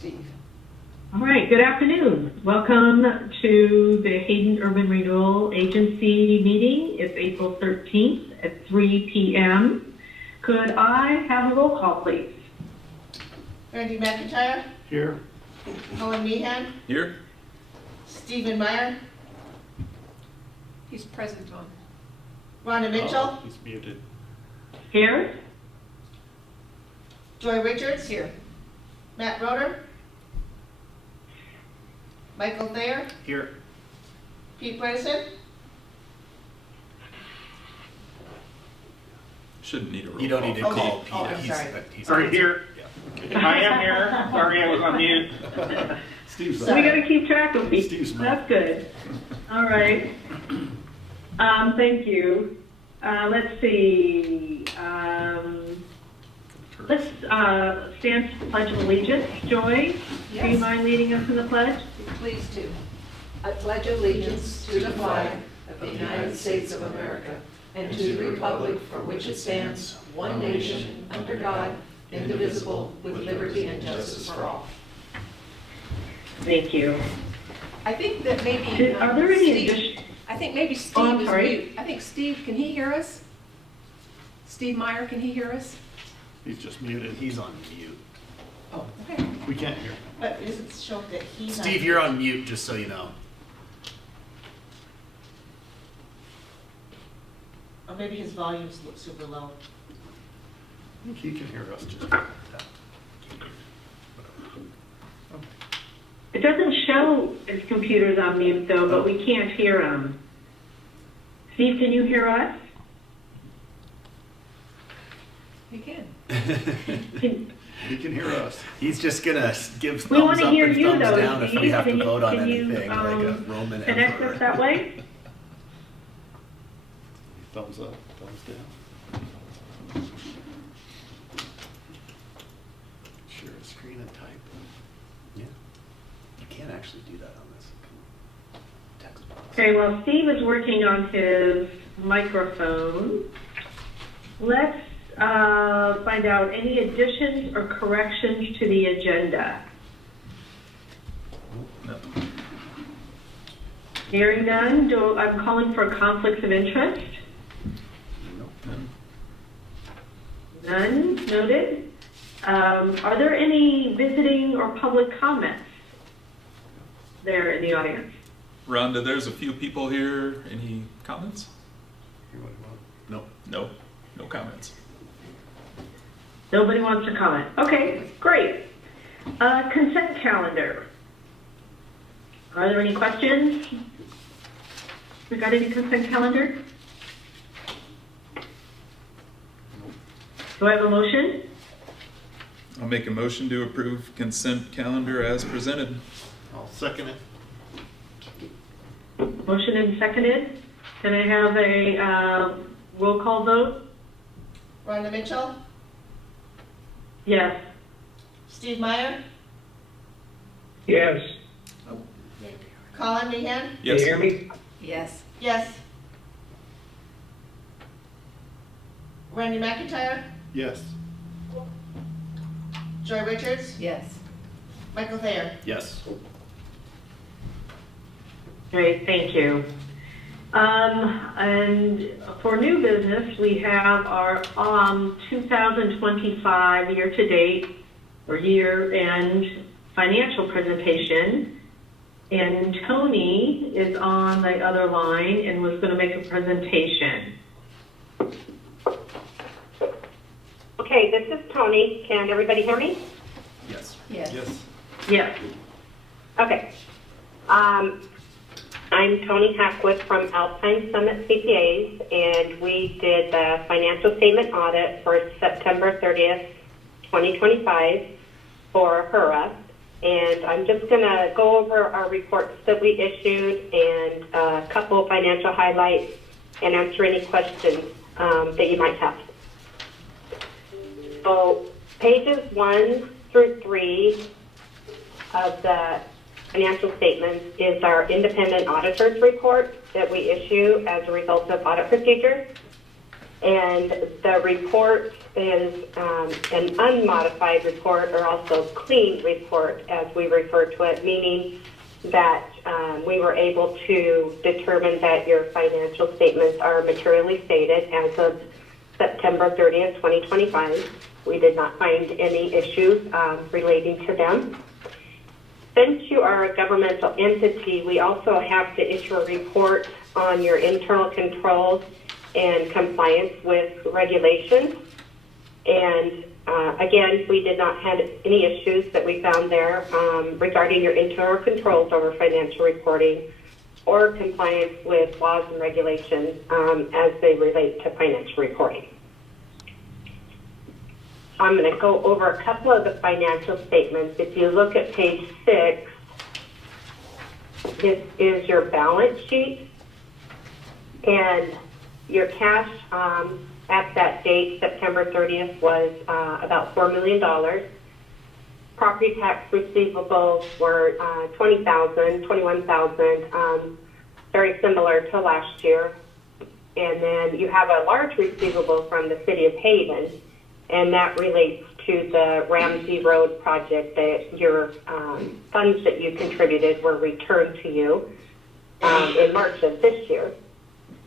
Steve. All right, good afternoon. Welcome to the Hayden Urban Renewal Agency meeting. It's April 13th at 3 p.m. Could I have a roll call, please? Randy McIntyre. Here. Colin Meehan. Here. Stephen Meyer. He's present on. Rhonda Mitchell. He's muted. Here? Joy Richards. Here. Matt Roeder. Michael Thayer. Here. Pete Bredesen. Shouldn't need a roll You don't need to Okay. call Pete. Oh, I'm sorry. He's Sorry, here. Yeah. I am here. Sorry, I was on mute. Steve's We got to keep track of people. Steve's mouth. That's good. All right. Thank you. Let's see. Let's stand for the Pledge of Allegiance. Joy, do you Yes. mind leading us in the pledge? Please do. I pledge allegiance to the flag of the United States of America and to the republic for which it stands, one nation, under God, indivisible, with liberty and justice for all. Thank you. I think that maybe Are there any Steve, additional? I think maybe Steve Oh, I'm is sorry. mute. I think Steve, can he hear us? Steve Meyer, can he hear us? He's just muted. He's on mute. Oh, okay. We can't hear him. But does it show that he's on? Steve, you're on mute, just so you know. Or maybe his volume's super low. I think he can hear us just. It doesn't show his computer's on mute though, but we can't hear him. Steve, can you hear us? He can. Can, He can hear us. He's just gonna give We thumbs wanna up hear and you, thumbs though, down if Steve. we have Can to you- vote on can you, anything, like a Roman connect emperor. us that way? Thumbs up, thumbs down. Share a screen and type. Yeah. You can't actually do that on this text box. Okay, well, Steve is working on his microphone. Let's find out any additions or corrections to the agenda. No. Hearing none, I'm calling for conflicts of interest. Nope. None noted. Are there any visiting or public comments there in the audience? Rhonda, there's a few people here. Any comments? Nope. No. No comments. Nobody wants to comment. Okay, great. Consent calendar. Are there any questions? We got any consent calendar? Do I have a motion? I'll make a motion to approve consent calendar as presented. I'll second it. Motion and seconded. Can I have a roll call vote? Rhonda Mitchell. Yes. Steve Meyer. Yes. Colin Meehan. Can you Yes. hear me? Yes. Yes. Randy McIntyre. Yes. Joy Richards. Yes. Michael Thayer. Yes. Great, thank you. And for new business, we have our 2025 year-to-date or year-end financial presentation. And Tony is on the other line and was going to make a presentation. Okay, this is Tony. Can everybody hear me? Yes. Yes. Yes. Yes. Okay. I'm Tony Hackwood from Alpine Summit CPAs, and we did the financial statement audit for September 30th, 2025 for HURA. And I'm just going to go over our reports that we issued and a couple of financial highlights and answer any questions that you might have. So pages 1 through 3 of the financial statements is our independent auditor's report that we issue as a result of audit procedure. And the report is an unmodified report, or also clean report, as we refer to it, meaning that we were able to determine that your financial statements are materially stated as of September 30th, 2025. We did not find any issues relating to them. Since you are a governmental entity, we also have to issue a report on your internal controls and compliance with regulations. And again, we did not have any issues that we found there regarding your internal controls over financial reporting or compliance with laws and regulations as they relate to financial reporting. I'm going to go over a couple of the financial statements. If you look at page 6, this is your balance sheet. And your cash at that date, September 30th, was about $4 million. Property tax receivables were $21,000, very similar to last year. And then you have a large receivable from the City of Hayden, and that relates to the Ramsey Road project that your funds that you contributed were returned to you in March of this year.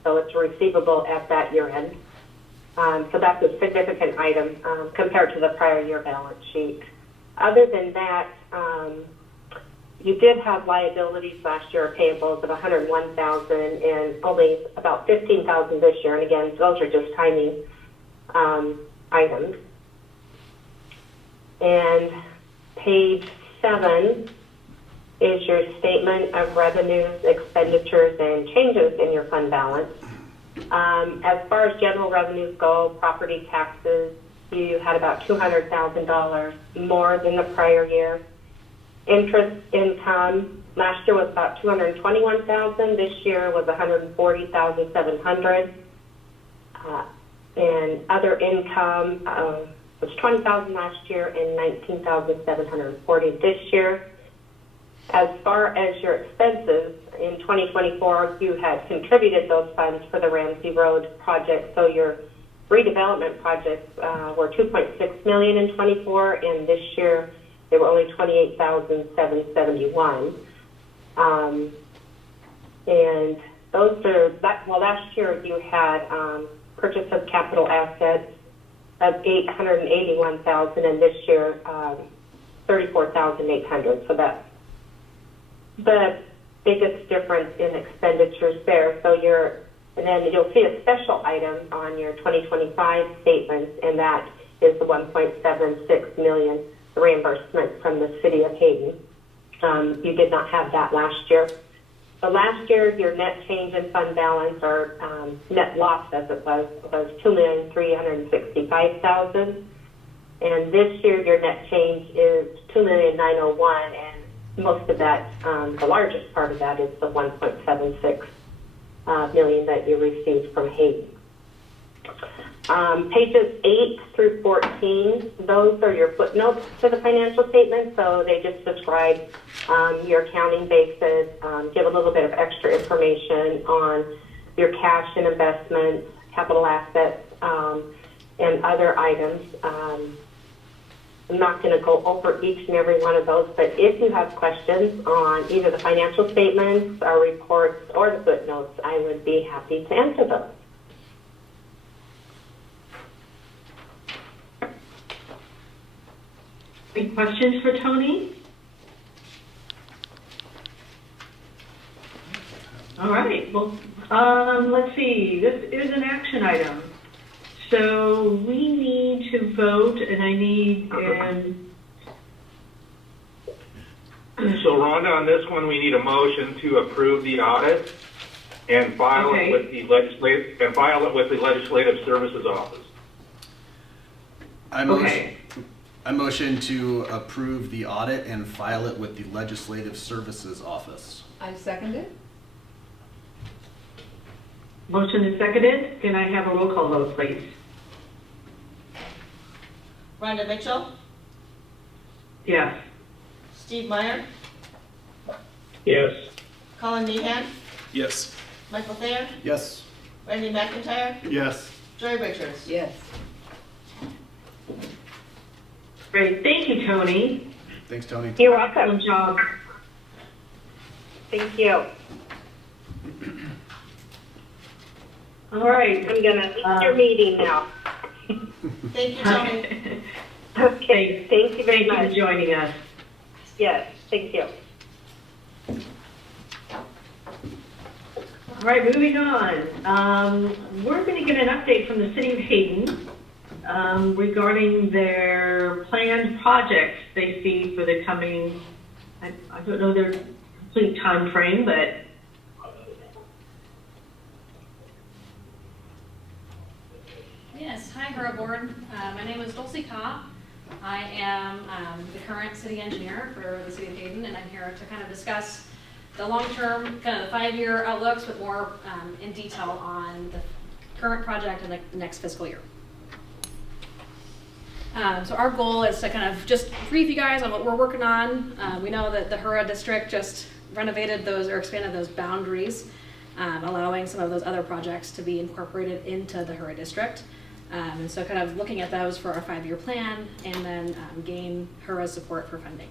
So it's a receivable at that year end. So that's a significant item compared to the prior year balance sheet. Other than that, you did have liabilities last year, payables of $101,000 and only about $15,000 this year. And again, those are just timing items. And page 7 is your statement of revenues, expenditures, and changes in your fund balance. As far as general revenues go, property taxes, you had about $200,000 more than the prior year. Interest income last year was about $221,000. This year was $140,700. And other income was $20,000 last year and $19,740 this year. As far as your expenses, in 2024, you had contributed those funds for the Ramsey Road project. So your redevelopment projects were $2.6 million in 24, and this year they were only $28,771. And those are well, last year you had purchase of capital assets of $881,000, and this year $34,800. So that's the biggest difference in expenditures there. So and then you'll see a special item on your 2025 statements, and that is the $1.76 million reimbursement from the City of Hayden. You did not have that last year. So last year, your net change in fund balance, or net loss as it was $2,365,000. And this year, your net change is $2,901,000, and most of that, the largest part of that, is the $1.76 million that you received from Hayden. Pages 8 through 14, those are your footnotes to the financial statement. So they just describe your accounting basis, give a little bit of extra information on your cash and investments, capital assets, and other items. I'm not going to go over each and every one of those, but if you have questions on either the financial statements, our reports, or the footnotes, I would be happy to answer those. Any questions for Tony? All right, well, let's see, this is an action item. So we need to vote, and I need, So Rhonda, on this one, we need a motion to approve the audit and file it with the Legislative Services Office. I motion to approve the audit and file it with the Legislative Services Office. I second it. Motion is seconded. Can I have a roll call vote, please? Rhonda Mitchell, Yes. Steve Meyer, Yes. Colin Meehan, Yes. Michael Thayer, Yes. Randy McIntyre, Yes. Joy Richards. Yes. Great, thank you, Tony. Thanks, Tony. You're welcome. Good job. Thank you. All right. I'm going to leave your meeting now. Thank you, Tony. Okay, thank you very Thank you for much. joining us. Yes, thank you. All right, moving on. We're going to get an update from the City of Hayden regarding their planned projects they see for the coming, I don't know their complete time frame, but Yes, hi HURA Board. My name is Dulcie Kopp. I am the current city engineer for the City of Hayden, and I'm here to kind of discuss the long-term, kind of the 5-year outlooks, but more in detail on the current project and the next fiscal year. So our goal is to kind of just brief you guys on what we're working on. We know that the HURA District just renovated those or expanded those boundaries, allowing some of those other projects to be incorporated into the HURA District. And so kind of looking at those for our 5-year plan and then gain HURA's support for funding.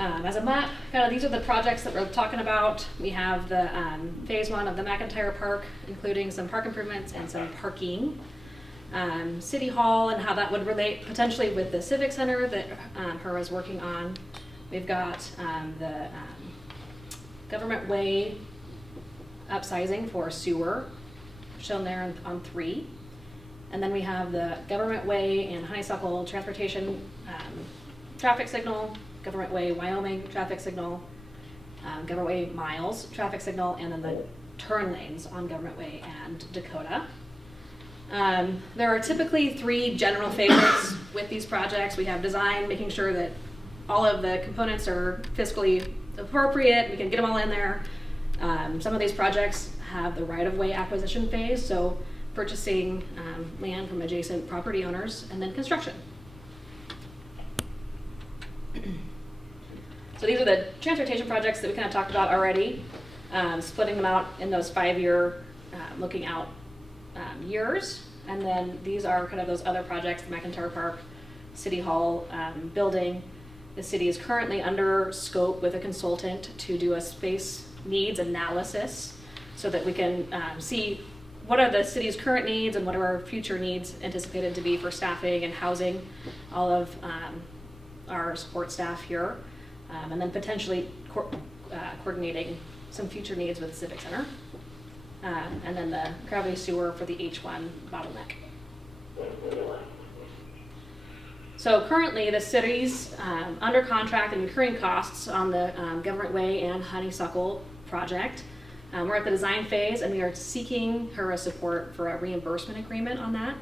As a map, kind of these are the projects that we're talking about. We have the phase 1 of the McIntyre Park, including some park improvements and some parking. City Hall and how that would relate potentially with the Civic Center that HURA is working on. We've got the Government Way upsizing for sewer, shown there on 3. And then we have the Government Way and Honeysuckle Transportation traffic signal, Government Way Wyoming traffic signal, Government Way Miles traffic signal, and then the turn lanes on Government Way and Dakota. There are typically 3 general phases with these projects. We have design, making sure that all of the components are fiscally appropriate, we can get them all in there. Some of these projects have the right-of-way acquisition phase, so purchasing land from adjacent property owners, and then construction. So these are the transportation projects that we kind of talked about already, splitting them out in those 5-year looking out years. And then these are kind of those other projects, the McIntyre Park, City Hall building. The city is currently under scope with a consultant to do a space needs analysis so that we can see what are the city's current needs and what are our future needs anticipated to be for staffing and housing all of our support staff here. And then potentially coordinating some future needs with the Civic Center. And then the gravity sewer for the H1 bottleneck. So currently the city's under contract and incurring costs on the Government Way and Honeysuckle project. We're at the design phase and we are seeking HURA support for a reimbursement agreement on that.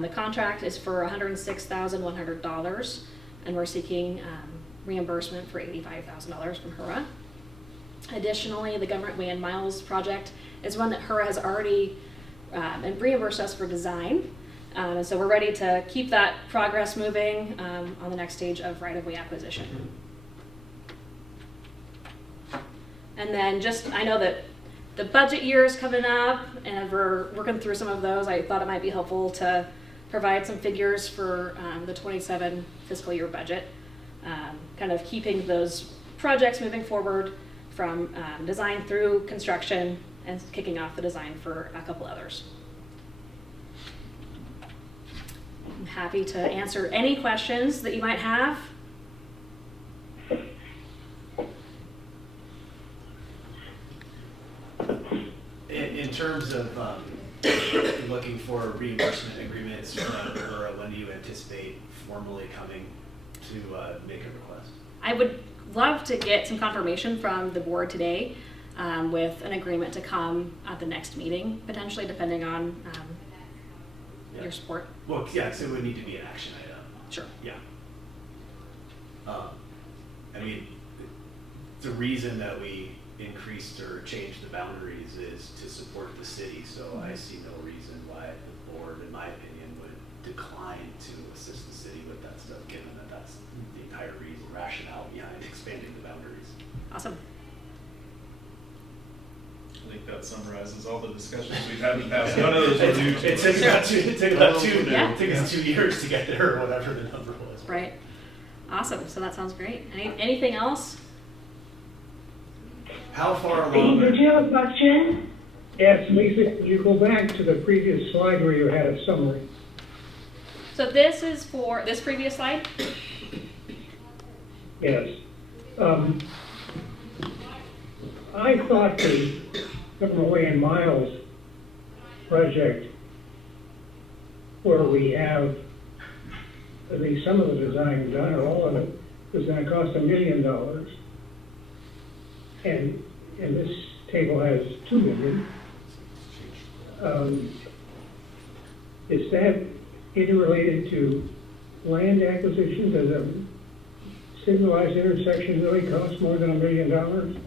The contract is for $106,100 and we're seeking reimbursement for $85,000 from HURA. Additionally, the Government Way and Miles project is one that HURA has already reimbursed us for design. And so we're ready to keep that progress moving on the next stage of right-of-way acquisition. And then I know that the budget year is coming up and we're working through some of those. I thought it might be helpful to provide some figures for the 27 fiscal year budget, kind of keeping those projects moving forward from design through construction and kicking off the design for a couple others. I'm happy to answer any questions that you might have. In terms of looking for reimbursement agreements from HURA, when do you anticipate formally coming to make a request? I would love to get some confirmation from the board today with an agreement to come at the next meeting, potentially, depending on your support. Well, yeah, so it would need to be an action item. Sure. Yeah. I mean, the reason that we increased or changed the boundaries is to support the city, so I see no reason why the board, in my opinion, would decline to assist the city with that stuff, given that that's the entire rationale behind expanding the boundaries. Awesome. I think that summarizes all the discussions we've had in the past. None of those are new to It us. took about two, Yeah. it took us 2 years to get there, or whatever the number was. Right. Awesome. So that sounds great. Anything else? How far Steve, along? did you have a question? Yes, Lisa, you go back to the previous slide where you had a summary. So this is for this previous slide. Yes. I thought the Government Way and Miles project, where we have at least some of the design done, or all of it, was going to cost $1 million. And this table has $2 million. Is that interrelated to land acquisition? Does a signalized intersection really cost more than $1 million?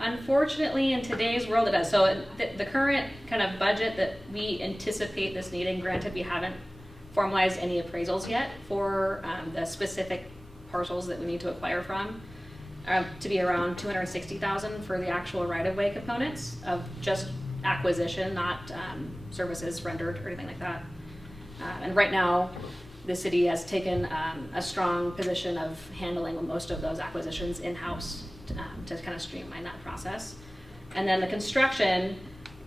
Unfortunately, in today's world, it does. So the current kind of budget that we anticipate this needing, granted we haven't formalized any appraisals yet for the specific parcels that we need to acquire from, to be around $260,000 for the actual right-of-way components of just acquisition, not services rendered or anything like that. And right now, the city has taken a strong position of handling most of those acquisitions in-house to kind of streamline that process. And then the construction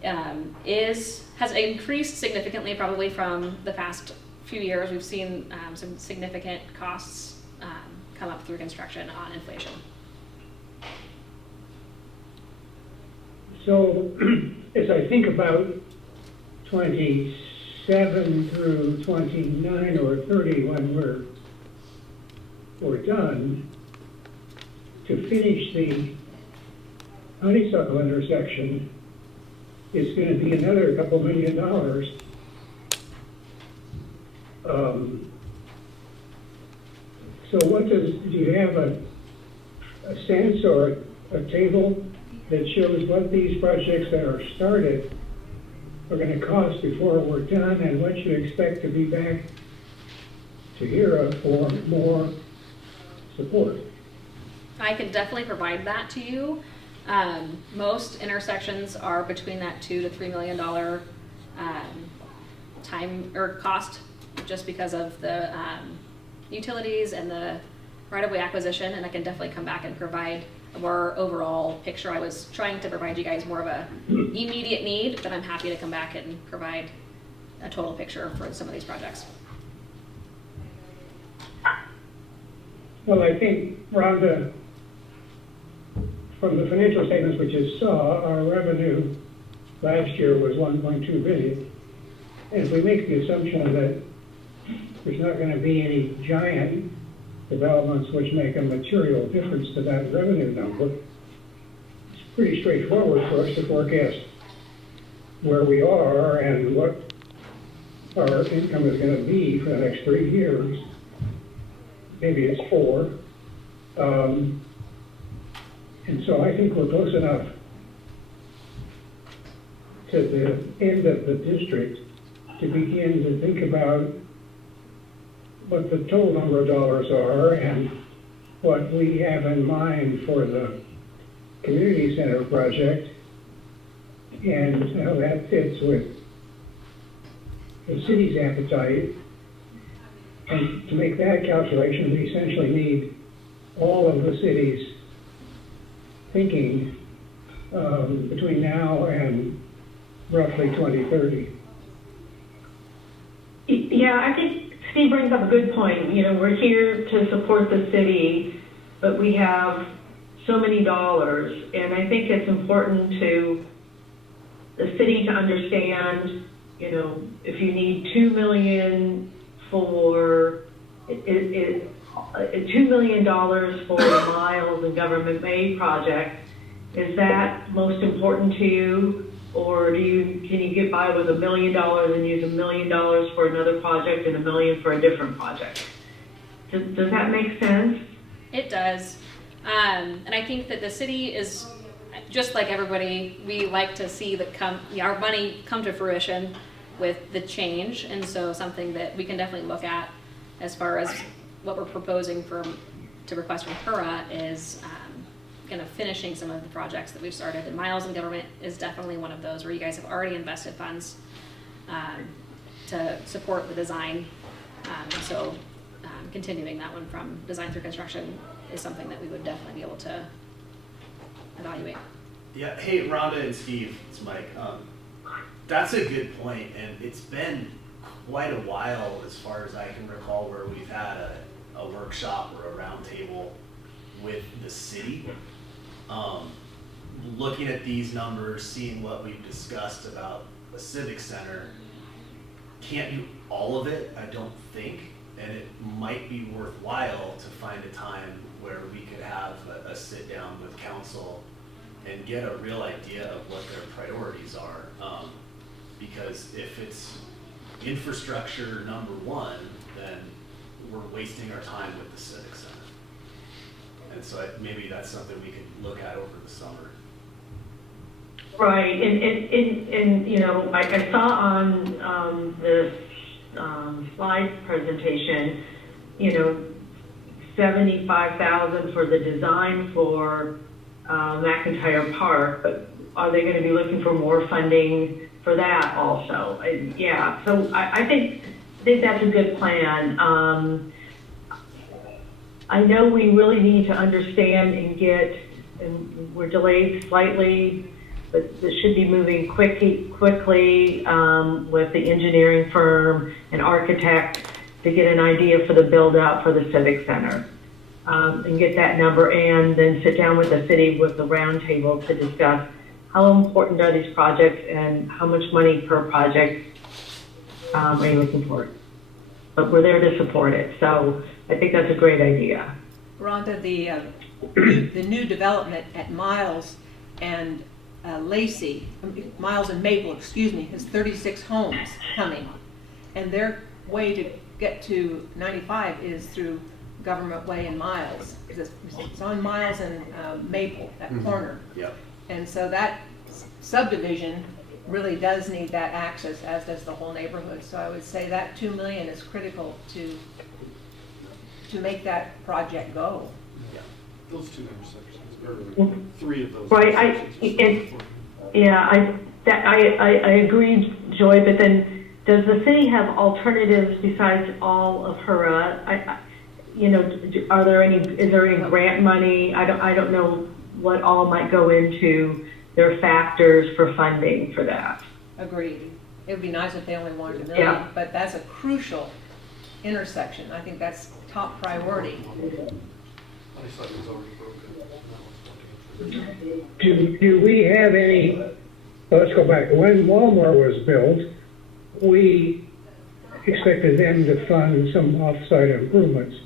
has increased significantly, probably from the past few years. We've seen some significant costs come up through construction on inflation. So as I think about 27 through 29 or 30 when we're done, to finish the honeysuckle intersection, it's going to be another couple $1 million. So do you have a sense or a table that shows what these projects that are started are going to cost before we're done, and what you expect to be back to HURA for more support? I can definitely provide that to you. Most intersections are between that $2 to $3 million time or cost, just because of the utilities and the right-of-way acquisition, and I can definitely come back and provide a more overall picture. I was trying to provide you guys more of a immediate need, but I'm happy to come back and provide a total picture for some of these projects. Well, I think, Rhonda, from the financial statements we just saw, our revenue last year was $1.2 billion. And if we make the assumption that there's not going to be any giant developments which make a material difference to that revenue number, it's pretty straightforward for us to forecast where we are and what our income is going to be for the next 3 years. Maybe it's 4. And so I think we're close enough to the end of the district to begin to think about what the total number of dollars are and what we have in mind for the community center project and how that fits with the city's appetite. And to make that calculation, we essentially need all of the city's thinking between now and roughly 2030. Yeah, I think Steve brings up a good point. You know, we're here to support the city, but we have so many dollars, and I think it's important to the city to understand, you know, if you need $2 million for $2 million for the Miles and Government Way project, is that most important to you? Or can you get by with $1 million and use $1 million for another project and $1 million for a different project? Does that make sense? It does. And I think that the city is, just like everybody, we like to see our money come to fruition with the change. And so something that we can definitely look at as far as what we're proposing to request from HURA is kind of finishing some of the projects that we've started. And Miles and Government is definitely one of those where you guys have already invested funds to support the design. So continuing that one from design through construction is something that we would definitely be able to evaluate. Yeah, hey, Rhonda and Steve, it's Mike. That's a good point, and it's been quite a while, as far as I can recall, where we've had a workshop or a roundtable with the city. Looking at these numbers, seeing what we've discussed about a civic center, can't do all of it, I don't think, and it might be worthwhile to find a time where we could have a sit down with council and get a real idea of what their priorities are. Because if it's infrastructure number one, then we're wasting our time with the civic center. And so maybe that's something we could look at over the summer. Right, and you know, I saw on this slide presentation, you know, 75,000 for the design for McIntyre Park, but are they going to be looking for more funding for that also? Yeah, so I think that's a good plan. I know we really need to understand and we're delayed slightly, but this should be moving quickly with the engineering firm and architect to get an idea for the build out for the Civic Center. And get that number and then sit down with the city with the roundtable to discuss how important are these projects and how much money per project are you looking for. But we're there to support it, so I think that's a great idea. Rhonda, the new development at Miles and Miles and Maple, excuse me, has 36 homes coming. And their way to get to 95 is through Government Way and Miles. It's on Miles and Maple, that corner. Yep. And so that subdivision really does need that access, as does the whole neighborhood. So I would say that $2 million is critical to make that project go. Yeah, those two intersections, or three of those. Right, intersections. I agree, Joy, but then does the city have alternatives besides all of HURA? You know, is there any grant money? I don't know what all might go into their factors for funding for that. Agreed. It would be nice if they only wanted $1 million, Yeah. but that's a crucial intersection. I think that's top priority. I thought it was already broken. Do we have any, let's go back, when Walmart was built, we expected them to fund some off-site improvements.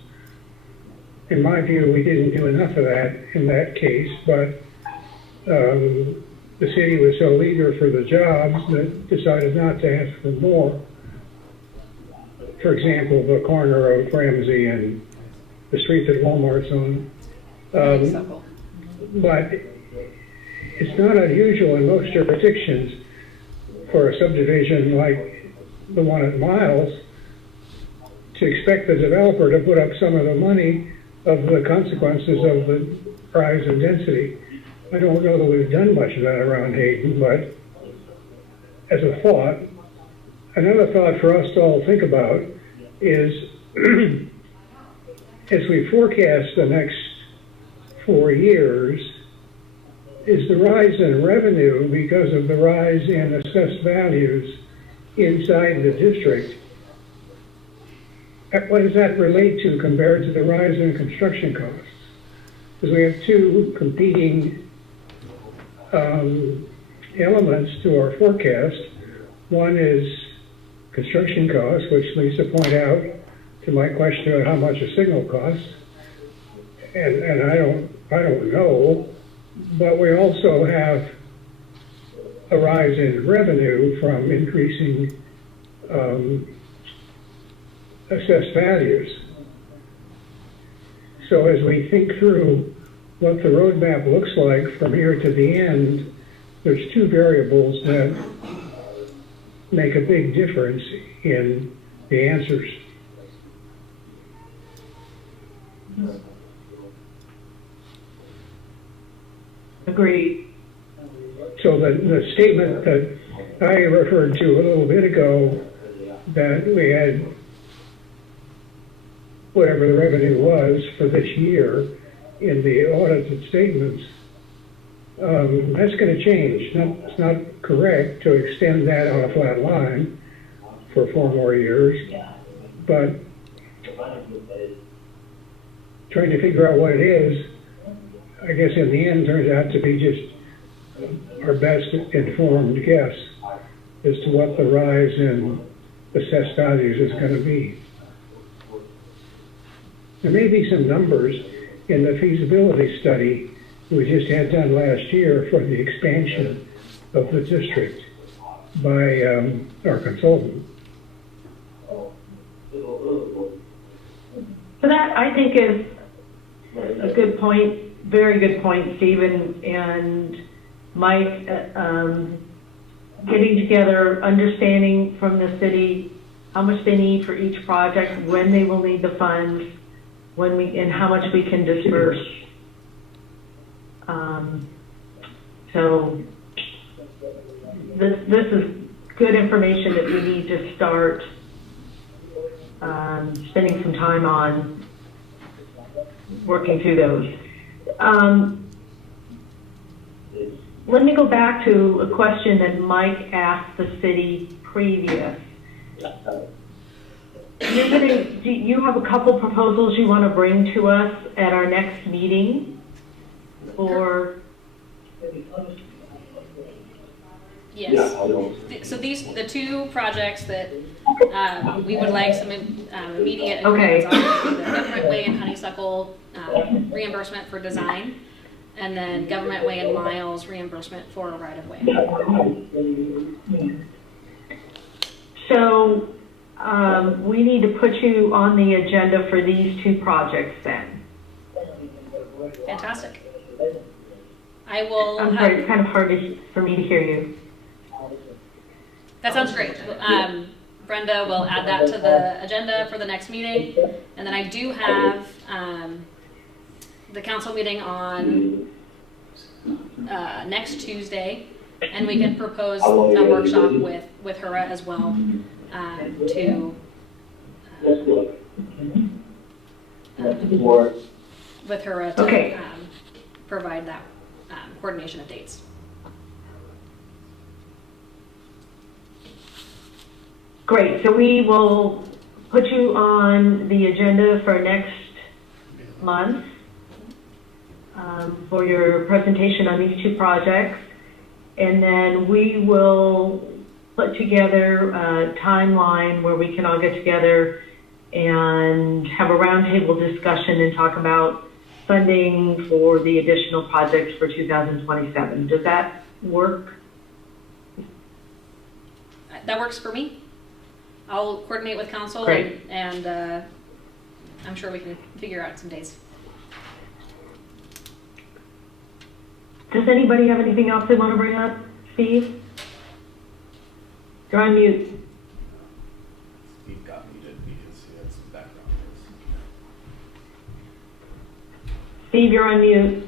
In my view, we didn't do enough of that in that case, but the city was so eager for the jobs that decided not to ask for more. For example, the corner of Ramsey and the street that Walmart's on. But it's not unusual in most jurisdictions for a subdivision like the one at Miles to expect the developer to put up some of the money of the consequences of the rise in density. I don't know that we've done much of that around Hayden, but as a thought, another thought for us to all think about is as we forecast the next 4 years, is the rise in revenue because of the rise in assessed values inside the district. What does that relate to compared to the rise in construction costs? Because we have two competing elements to our forecast. One is construction costs, which Lisa pointed out to my question of how much a signal costs. And I don't know, but we also have a rise in revenue from increasing assessed values. So as we think through what the roadmap looks like from here to the end, there's two variables that make a big difference in the answers. Agreed. So the statement that I referred to a little bit ago, that we had whatever the revenue was for this year in the audited statements, that's going to change. It's not correct to extend that on a flat line for 4 more years, but trying to figure out what it is, I guess in the end turns out to be just our best informed guess as to what the rise in assessed values is going to be. There may be some numbers in the feasibility study we just had done last year for the expansion of the district by our consultant. So that, I think, is a good point, very good point, Stephen and Mike, getting together, understanding from the city how much they need for each project, when they will need the funds, and how much we can disperse. So this is good information that we need to start spending some time on working through those. Let me go back to a question that Mike asked the city previous. Do you have a couple proposals you want to bring to us at our next meeting? Or Yes. So the 2 projects that we would like some immediate improvements on, the Government Way and Honeysuckle reimbursement for design, and then Government Way and Miles reimbursement for a right-of-way. so we need to put you on the agenda for these 2 projects then. Fantastic. I will. I'm sorry, it's kind of hard for me to hear you. That sounds great. Brenda will add that to the agenda for the next meeting. And then I do have the council meeting on next Tuesday, and we can propose a workshop with HURA as well with HURA to provide that coordination of dates. Great, so we will put you on the agenda for next month for your presentation on these 2 projects. And then we will put together a timeline where we can all get together and have a roundtable discussion and talk about funding for the additional projects for 2027. Does that work? That works for me. I'll coordinate with council and I'm sure we can figure out some days. Does anybody have anything else they want to bring up? Steve? You're on mute. Steve got muted, we can see that's the background. Steve, you're on mute.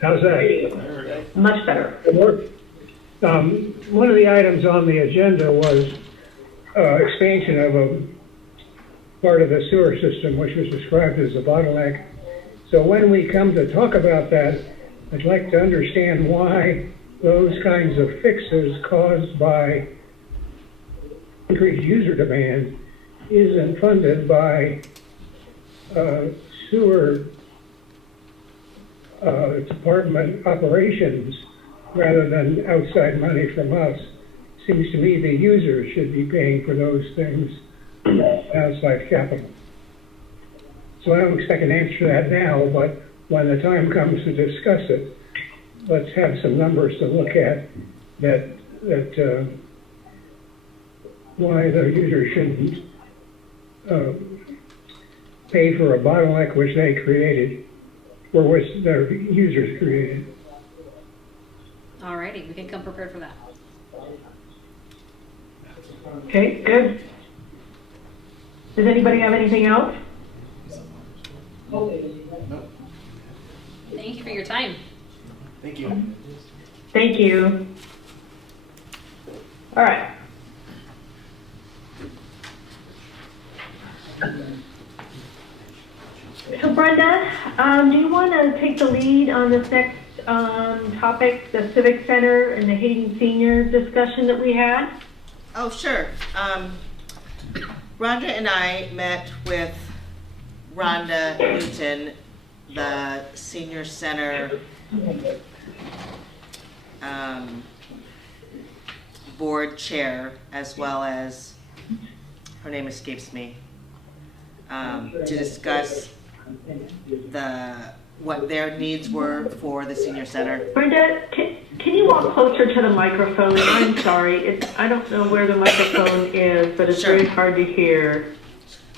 How's that? Much better. It worked. One of the items on the agenda was expansion of a part of the sewer system, which was described as a bottleneck. So when we come to talk about that, I'd like to understand why those kinds of fixes caused by increased user demand isn't funded by sewer department operations rather than outside money from us. Seems to me the users should be paying for those things, outside capital. So I don't expect an answer to that now, but when the time comes to discuss it, let's have some numbers to look at that why the user shouldn't pay for a bottleneck which they created, or which their users created. Alrighty, we can come prepared for that. Okay, good. Does anybody have anything else? Thank you for your time. Thank you. Thank you. All right. So Brenda, do you want to take the lead on this next topic, the Civic Center and the Hayden Senior discussion that we had? Oh, sure. Rhonda and I met with Rhonda Newton, the Senior Center board chair, as well as, her name escapes me, to discuss what their needs were for the senior center. Brenda, can you walk closer to the microphone? I'm sorry, I don't know where the microphone is, but it's Sure. very hard to hear.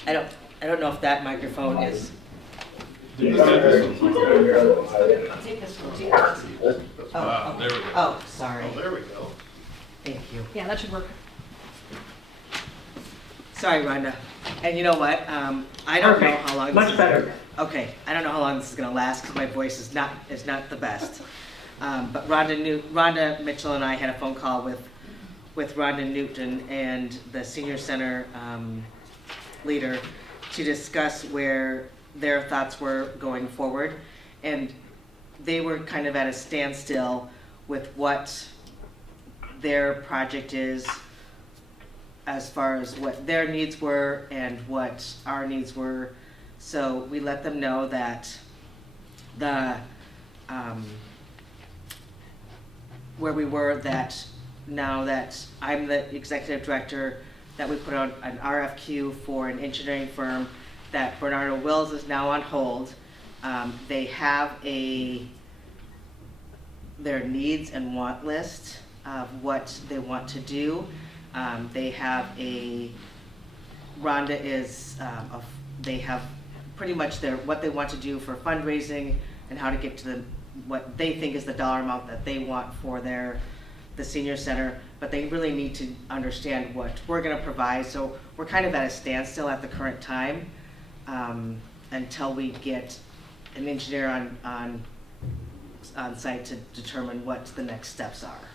I don't know if that microphone is. There we go. Oh, sorry. Oh, there we go. Thank you. Yeah, that should work. Sorry, Rhonda. And you know what? I don't know how long. Much better. Okay, I don't know how long this is going to last because my voice is not the best. But Rhonda Mitchell and I had a phone call with Rhonda Newton and the senior center leader to discuss where their thoughts were going forward, and they were kind of at a standstill with what their project is as far as what their needs were and what our needs were. So we let them know that where we were, that now that I'm the executive director, that we put out an RFQ for an engineering firm, that Bernardo Wills is now on hold. They have their needs and want list of what they want to do. They have Rhonda is, they have pretty much what they want to do for fundraising and how to get to what they think is the dollar amount that they want for the senior center, but they really need to understand what we're going to provide. So we're kind of at a standstill at the current time until we get an engineer on site to determine what the next steps are.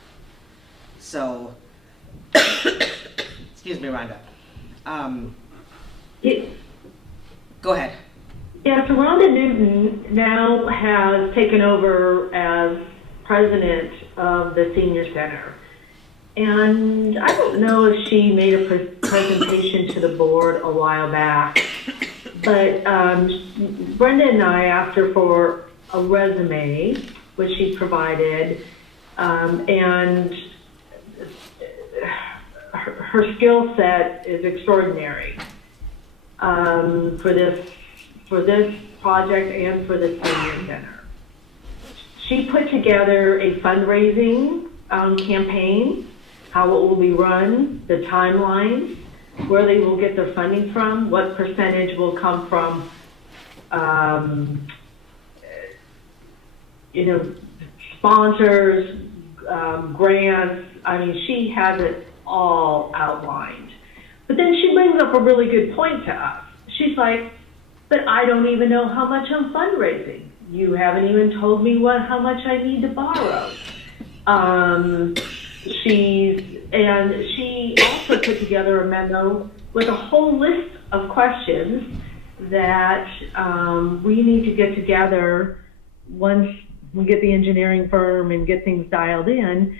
So, excuse me, Rhonda. Go ahead. Yeah, so Rhonda Newton now has taken over as president of the senior center. And I don't know if she made a presentation to the board a while back, but Brenda and I asked her for a resume, which she provided, and her skill set is extraordinary for this project and for the senior center. She put together a fundraising campaign, how it will be run, the timelines, where they will get their funding from, what percentage will come from, sponsors, grants. I mean, she has it all outlined. But then she brings up a really good point to us. She's like, but I don't even know how much I'm fundraising. You haven't even told me how much I need to borrow. She also put together a memo with a whole list of questions that we need to get together once we get the engineering firm and get things dialed in,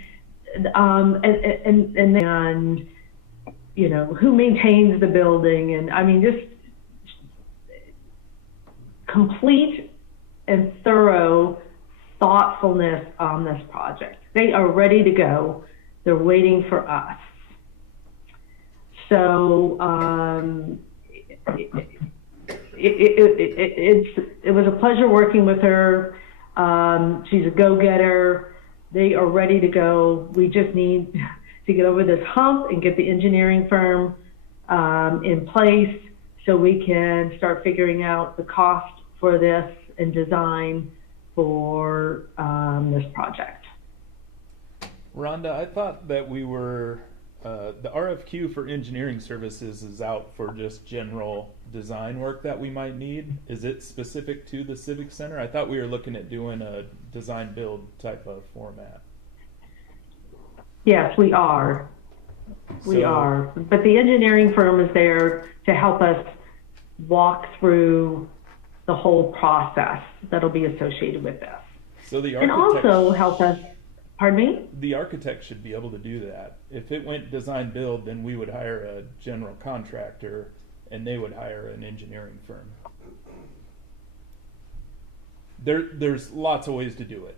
and you know, who maintains the building, and I mean, just complete and thorough thoughtfulness on this project. They are ready to go. They're waiting for us. So it was a pleasure working with her. She's a go-getter. They are ready to go. We just need to get over this hump and get the engineering firm in place so we can start figuring out the cost for this and design for this project. Rhonda, I thought that we were the RFQ for engineering services is out for just general design work that we might need. Is it specific to the Civic Center? I thought we were looking at doing a design build type of format. Yes, we are. We So- are. But the engineering firm is there to help us walk through the whole process that'll be associated with this. So the And architect, also help us, pardon me? the architect should be able to do that. If it went design build, then we would hire a general contractor and they would hire an engineering firm. There's lots of ways to do it.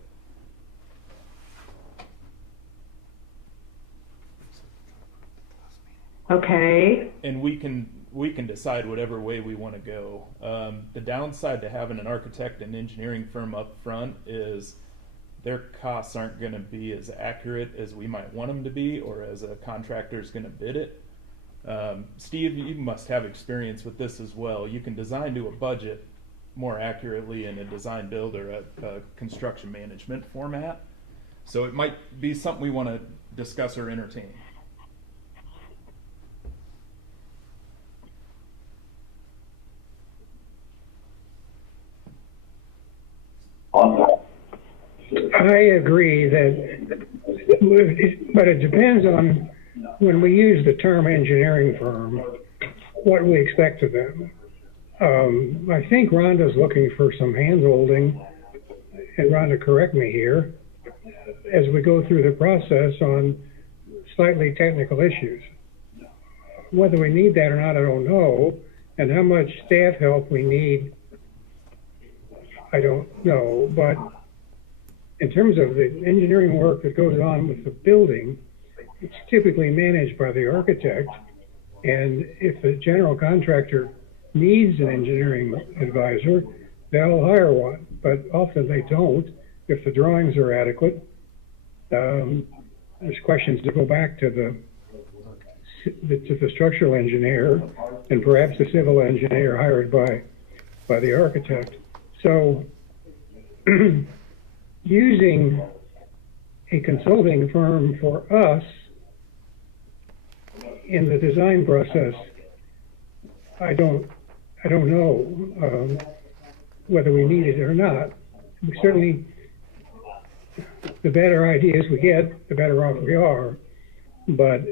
Okay. And we can decide whatever way we want to go. The downside to having an architect and engineering firm up front is their costs aren't going to be as accurate as we might want them to be, or as a contractor is going to bid it. Steve, you must have experience with this as well. You can design to a budget more accurately in a design build or a construction management format. So it might be something we want to discuss or entertain. I agree that, but it depends on, when we use the term engineering firm, what we expect of them. I think Rhonda's looking for some hand-holding, and Rhonda, correct me here, as we go through the process on slightly technical issues. Whether we need that or not, I don't know, and how much staff help we need, I don't know, but in terms of the engineering work that goes on with the building, it's typically managed by the architect. And if the general contractor needs an engineering advisor, they'll hire one, but often they don't if the drawings are adequate. There's questions that go back to the structural engineer and perhaps the civil engineer hired by the architect. So using a consulting firm for us in the design process, I don't know whether we need it or not. We certainly, the better ideas we get, the better off we are. But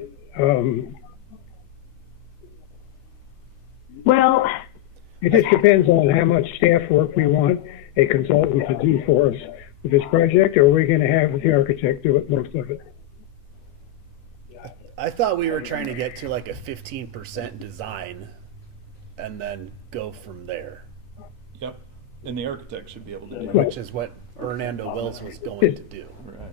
Well, it just depends on how much staff work we want a consultant to do for us with this project, or are we going to have the architect do it, most of it? I thought we were trying to get to like a 15% design and then go from there, Yep. And the architect should be able to do it. which is what Hernando Wills was going to do. Right.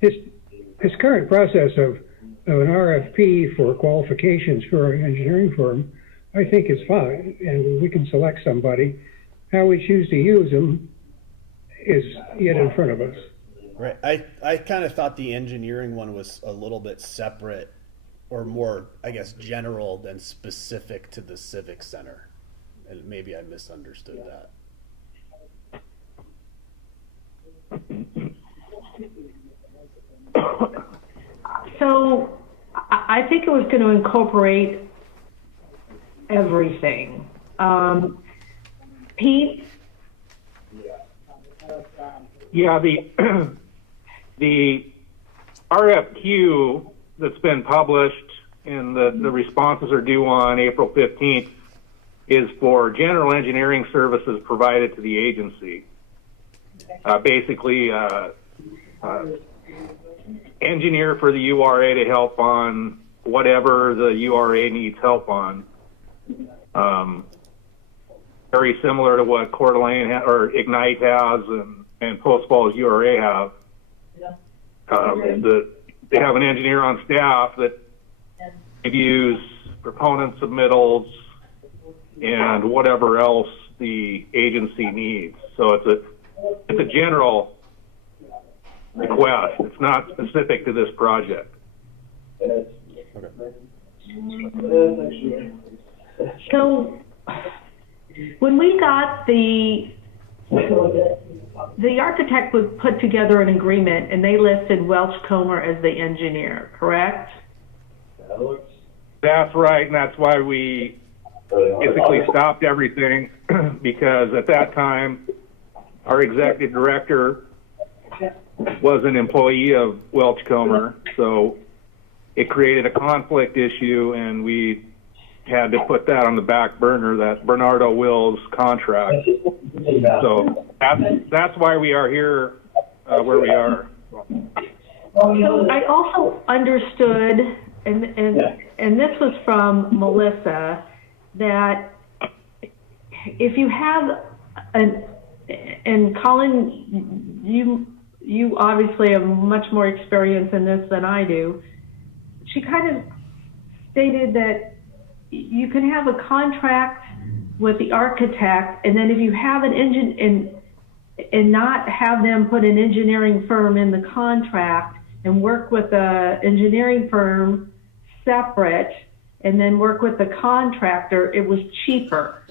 This current process of an RFP for qualifications for an engineering firm, I think is fine, and we can select somebody. How we choose to use them is yet in front of us. Right. I kind of thought the engineering one was a little bit separate or more, I guess, general than specific to the Civic Center. And maybe I misunderstood that. so I think it was going to incorporate everything. Pete? Yeah, the RFQ that's been published and the responses are due on April 15th is for general engineering services provided to the agency. Basically, engineer for the URA to help on whatever the URA needs help on. Very similar to what Coeur d'Alene or Ignite has and Post Falls URA have. They have an engineer on staff that reviews proponent submittals and whatever else the agency needs. So it's a general request. It's not specific to this project. So when we got the architect would put together an agreement and they listed Welch Comer as the engineer, correct? That's right, and that's why we basically stopped everything because at that time, our executive director was an employee of Welch Comer, so it created a conflict issue, and we had to put that on the back burner, that Bernardo Wills contract. So that's why we are here where we are. So I also understood, and this was from Melissa, that if you have and Colin, you obviously have much more experience in this than I do. She kind of stated that you can have a contract with the architect, and then if you have an engine and not have them put an engineering firm in the contract and work with the engineering firm separate and then work with the contractor, it was cheaper.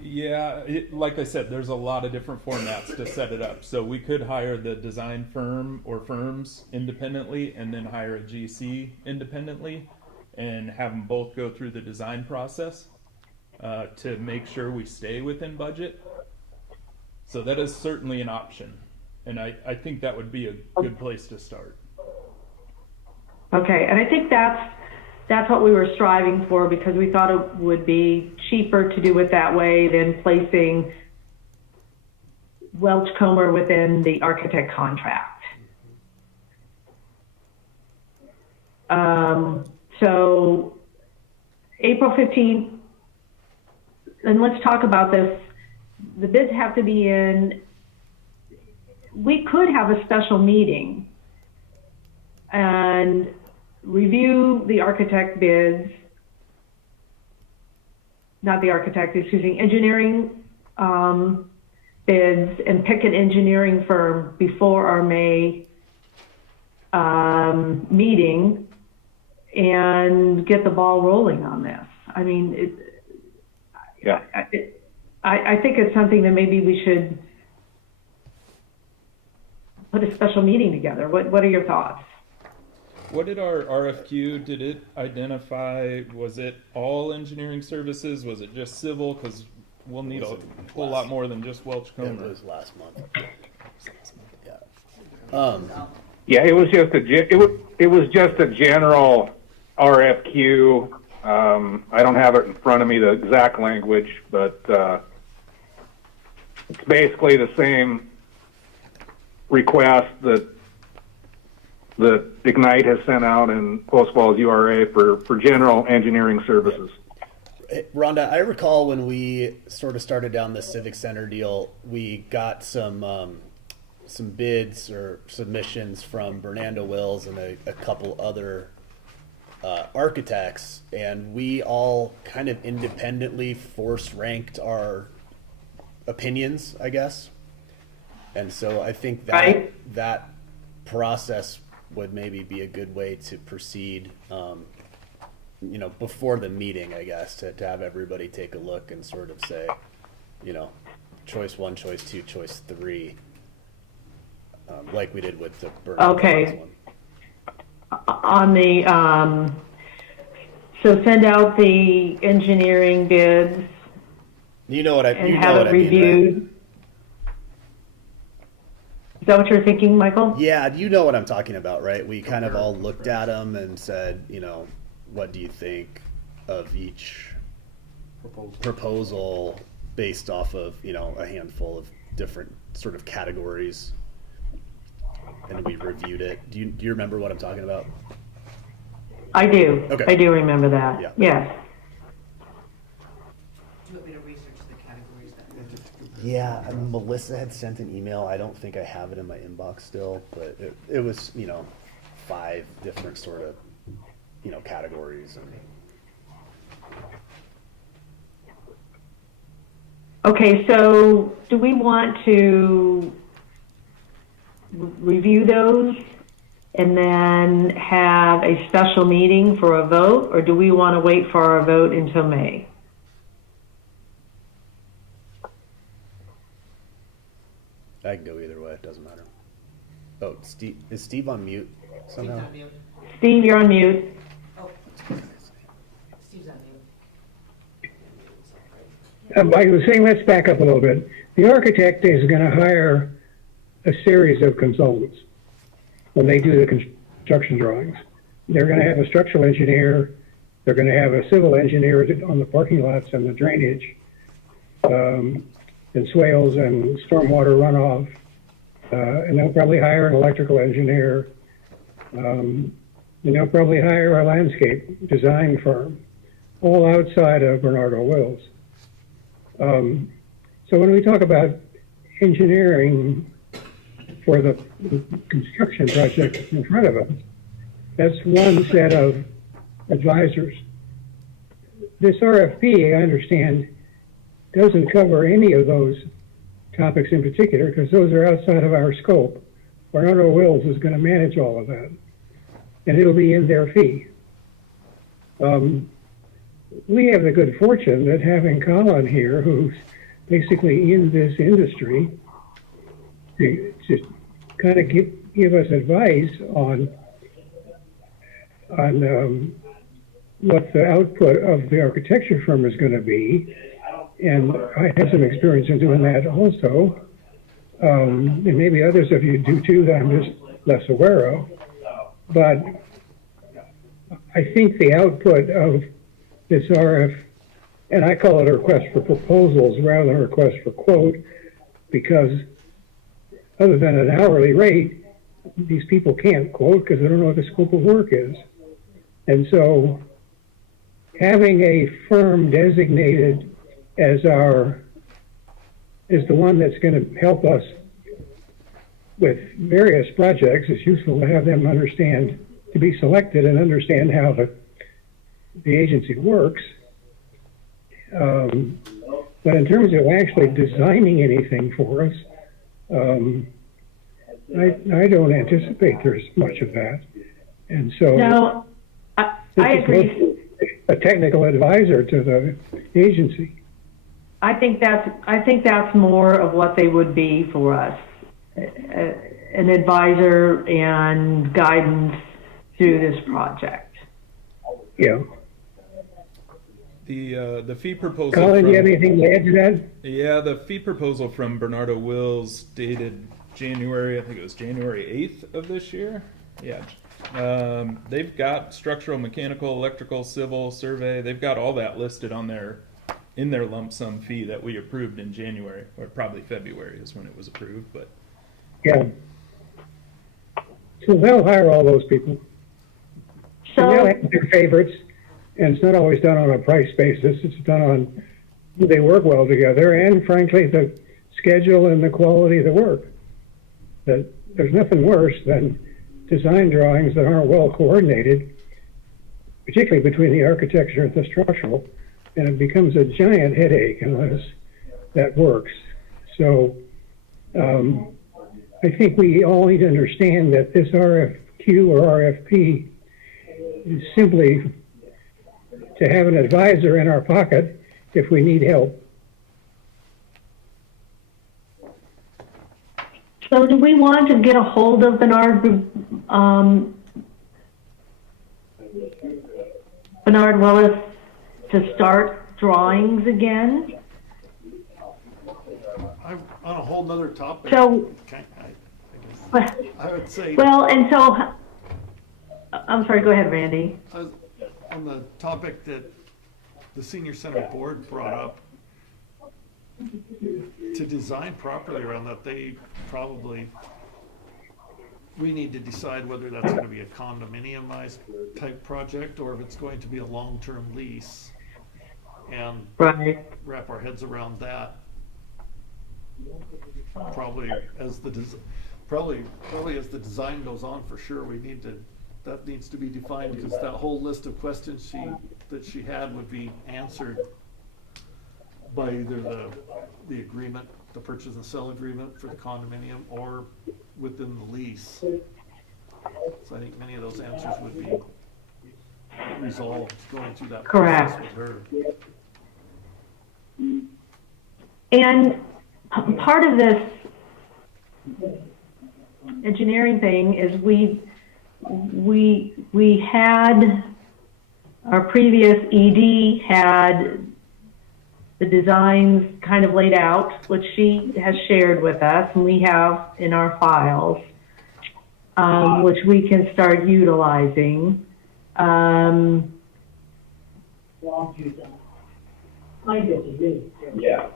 Yeah, like I said, there's a lot of different formats to set it up. So we could hire the design firm or firms independently and then hire a GC independently and have them both go through the design process to make sure we stay within budget. So that is certainly an option. And I think that would be a good place to start. Okay, and I think that's what we were striving for, because we thought it would be cheaper to do it that way than placing Welch Comer within the architect contract. So April 15th, and let's talk about this. The bids have to be in. We could have a special meeting and review the architect bids, not the architect, excuse me, engineering bids, and pick an engineering firm before our May meeting and get the ball rolling on this. I mean, I think it's something that maybe we should put a special meeting together. What are your thoughts? What did our RFQ, did it identify, was it all engineering services? Was it just civil? Because we'll need a whole lot more than just Welch Comer. It was last month. Yeah, it was just a general RFQ. I don't have it in front of me, the exact language, but it's basically the same request that Ignite has sent out in Post Falls URA for general engineering services. Rhonda, I recall when we sort of started down the Civic Center deal, we got some bids or submissions from Bernardo Wills and a couple other architects, and we all kind of independently force ranked our opinions, I guess. And so I think that that process would maybe be a good way to proceed, before the meeting, I guess, to have everybody take a look and sort of say, choice 1, choice 2, choice 3, like we did with the Bernardo one. On the, so send out the engineering bids. You know what I and have it reviewed. Right? Is that what you're thinking, Michael? Yeah, you know what I'm talking about, right? We kind of all looked at them and said, what do you think of each proposal based off of, a handful of different sort of categories. And we reviewed it. Do you remember what I'm talking about? I do. Okay. I do remember that. Yeah. Yes. Do you want me to research the categories that? Yeah, Melissa had sent an email. I don't think I have it in my inbox still, but it was, 5 different sort of, categories. Okay, so do we want to review those and then have a special meeting for a vote, or do we want to wait for our vote until May? I can go either way. It doesn't matter. Oh, is Steve on mute somehow? Steve's on mute. Steve, you're on mute. Steve's on mute. I was saying, let's back up a little bit. The architect is going to hire a series of consultants when they do the construction drawings. They're going to have a structural engineer. They're going to have a civil engineer on the parking lots and the drainage, and swales and stormwater runoff. And they'll probably hire an electrical engineer. And they'll probably hire a landscape design firm, all outside of Bernardo Wills. So when we talk about engineering for the construction project in front of us, that's one set of advisors. This RFP, I understand, doesn't cover any of those topics in particular because those are outside of our scope. Bernardo Wills is going to manage all of that, and it'll be in their fee. We have the good fortune that having Colin here, who's basically in this industry, to kind of give us advice on what the output of the architecture firm is going to be. And I have some experience in doing that also. And maybe others of you do too that I'm just less aware of. But I think the output of this RF, and I call it a request for proposals rather than a request for quote, because other than an hourly rate, these people can't quote because they don't know what the scope of work is. And so having a firm designated as the one that's going to help us with various projects, it's useful to have them understand, to be selected and understand how the agency works. But in terms of actually designing anything for us, I don't anticipate there's much of that. And so No, I agree. a technical advisor to the agency. I think that's more of what they would be for us, an advisor and guidance through this project. Yeah. The fee proposal. Colin, do you have anything to add to that? Yeah, the fee proposal from Bernardo Wills dated January, I think it was January 8th of this year. Yeah. They've got structural, mechanical, electrical, civil, survey. They've got all that listed on in their lump sum fee that we approved in January, or probably February is when it was approved, but. Yeah. So they'll hire all those people. And they'll have their favorites, and it's not always done on a price basis. It's done on, do they work well together, and frankly, the schedule and the quality of the work. That there's nothing worse than design drawings that aren't well coordinated, particularly between the architecture and the structural, and it becomes a giant headache unless that works. So I think we all need to understand that this RFQ or RFP is simply to have an advisor in our pocket if we need help. So do we want to get a hold of Bernard Willis to start drawings again? I'm on a whole nother topic. So, I guess I would say. well, and so, I'm sorry, go ahead, Randy. On the topic that the senior center board brought up, to design properly around that, we need to decide whether that's going to be a condominiumized type project or if it's going to be a long-term lease, and wrap our heads around that. Probably as the design goes on, for sure, that needs to be defined, because that whole list of questions that she had would be answered by either the agreement, the purchase and sell agreement for the condominium, or within the lease. So I think many of those answers would be resolved going through that process with her. And part of this engineering thing is we we had, our previous ED had the designs kind of laid out, which she has shared with us, and we have in our files, which we can start utilizing. Yeah.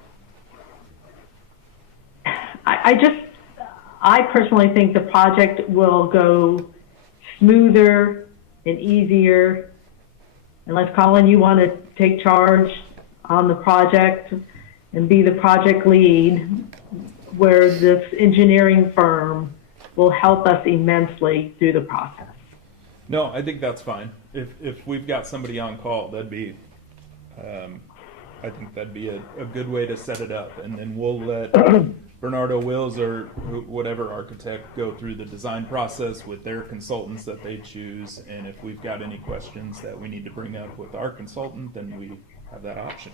I personally think the project will go smoother and easier. Unless, Colin, you want to take charge on the project and be the project lead, where this engineering firm will help us immensely through the process. No, I think that's fine. If we've got somebody on call, that'd be, I think that'd be a good way to set it up. And then we'll let Bernardo Wills or whatever architect go through the design process with their consultants that they choose. And if we've got any questions that we need to bring up with our consultant, then we have that option.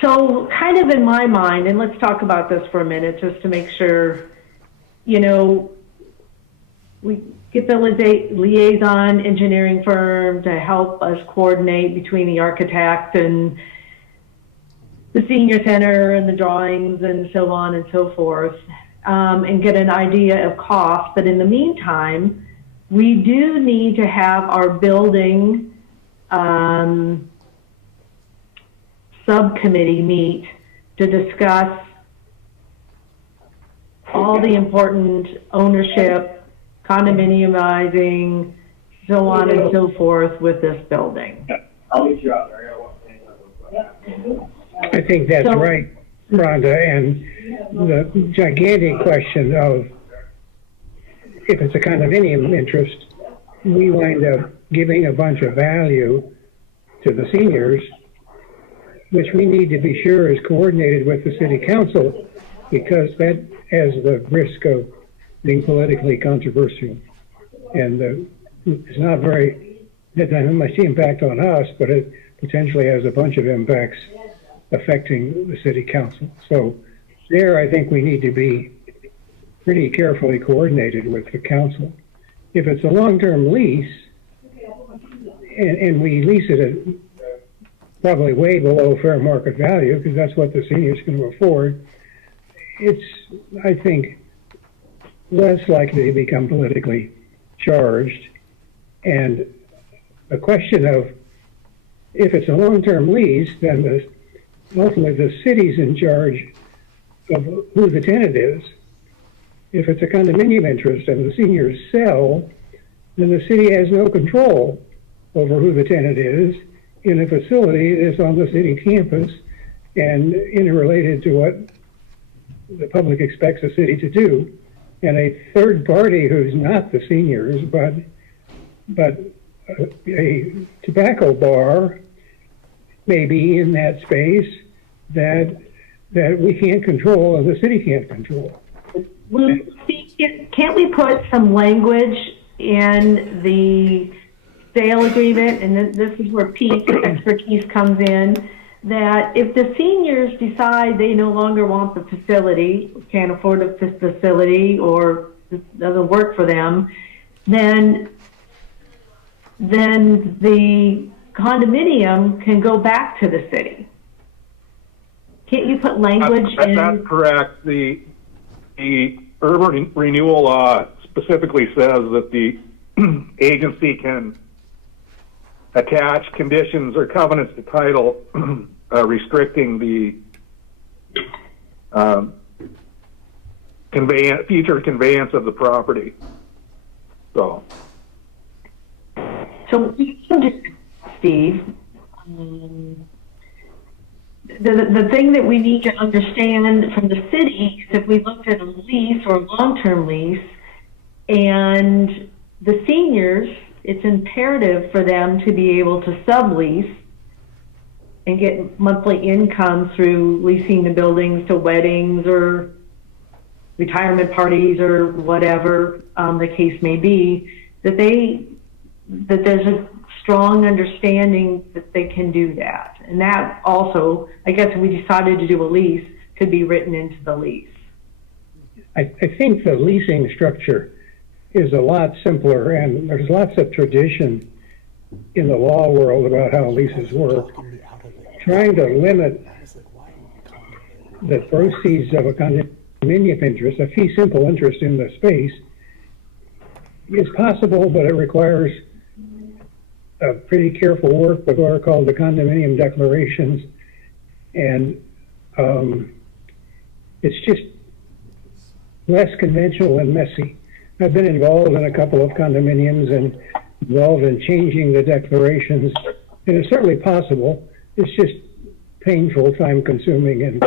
So kind of in my mind, and let's talk about this for a minute just to make sure, you know, we get the liaison engineering firm to help us coordinate between the architect and the senior center and the drawings and so on and so forth, and get an idea of cost. But in the meantime, we do need to have our building subcommittee meet to discuss all the important ownership, condominiumizing, so on and so forth with this building. I'll meet you out there. I think that's So- right, Rhonda, and the gigantic question of if it's a condominium interest, we wind up giving a bunch of value to the seniors, which we need to be sure is coordinated with the city council, because that has the risk of being politically controversial. And it's not very, it doesn't have much impact on us, but it potentially has a bunch of impacts affecting the city council. So there, I think we need to be pretty carefully coordinated with the council. If it's a long-term lease, and we lease it at probably way below fair market value, because that's what the seniors can afford, it's, I think, less likely to become politically charged. And the question of, if it's a long-term lease, then ultimately the city's in charge of who the tenant is. If it's a condominium interest and the seniors sell, then the city has no control over who the tenant is in a facility that's on the city campus and interrelated to what the public expects the city to do. And a third party who's not the seniors, but a tobacco bar may be in that space that we can't control and the city can't control. Well, can't we put some language in the sale agreement, and this is where Pete's expertise comes in, that if the seniors decide they no longer want the facility, can't afford the facility, or it doesn't work for them, then the condominium can go back to the city. Can't you put language in? That's correct. The urban renewal law specifically says that the agency can attach conditions or covenants to title restricting the future conveyance of the property. So Steve, the thing that we need to understand from the city is if we looked at a lease or a long-term lease and the seniors, it's imperative for them to be able to sublease and get monthly income through leasing the buildings to weddings or retirement parties or whatever the case may be, that there's a strong understanding that they can do that. And that also, I guess if we decided to do a lease, could be written into the lease. I think the leasing structure is a lot simpler, and there's lots of tradition in the law world about how leases work. Trying to limit the proceeds of a condominium interest, a fee simple interest in the space, is possible, but it requires a pretty careful work with what are called the condominium declarations, and it's just less conventional and messy. I've been involved in a couple of condominiums and involved in changing the declarations, and it's certainly possible. It's just painful, time-consuming, and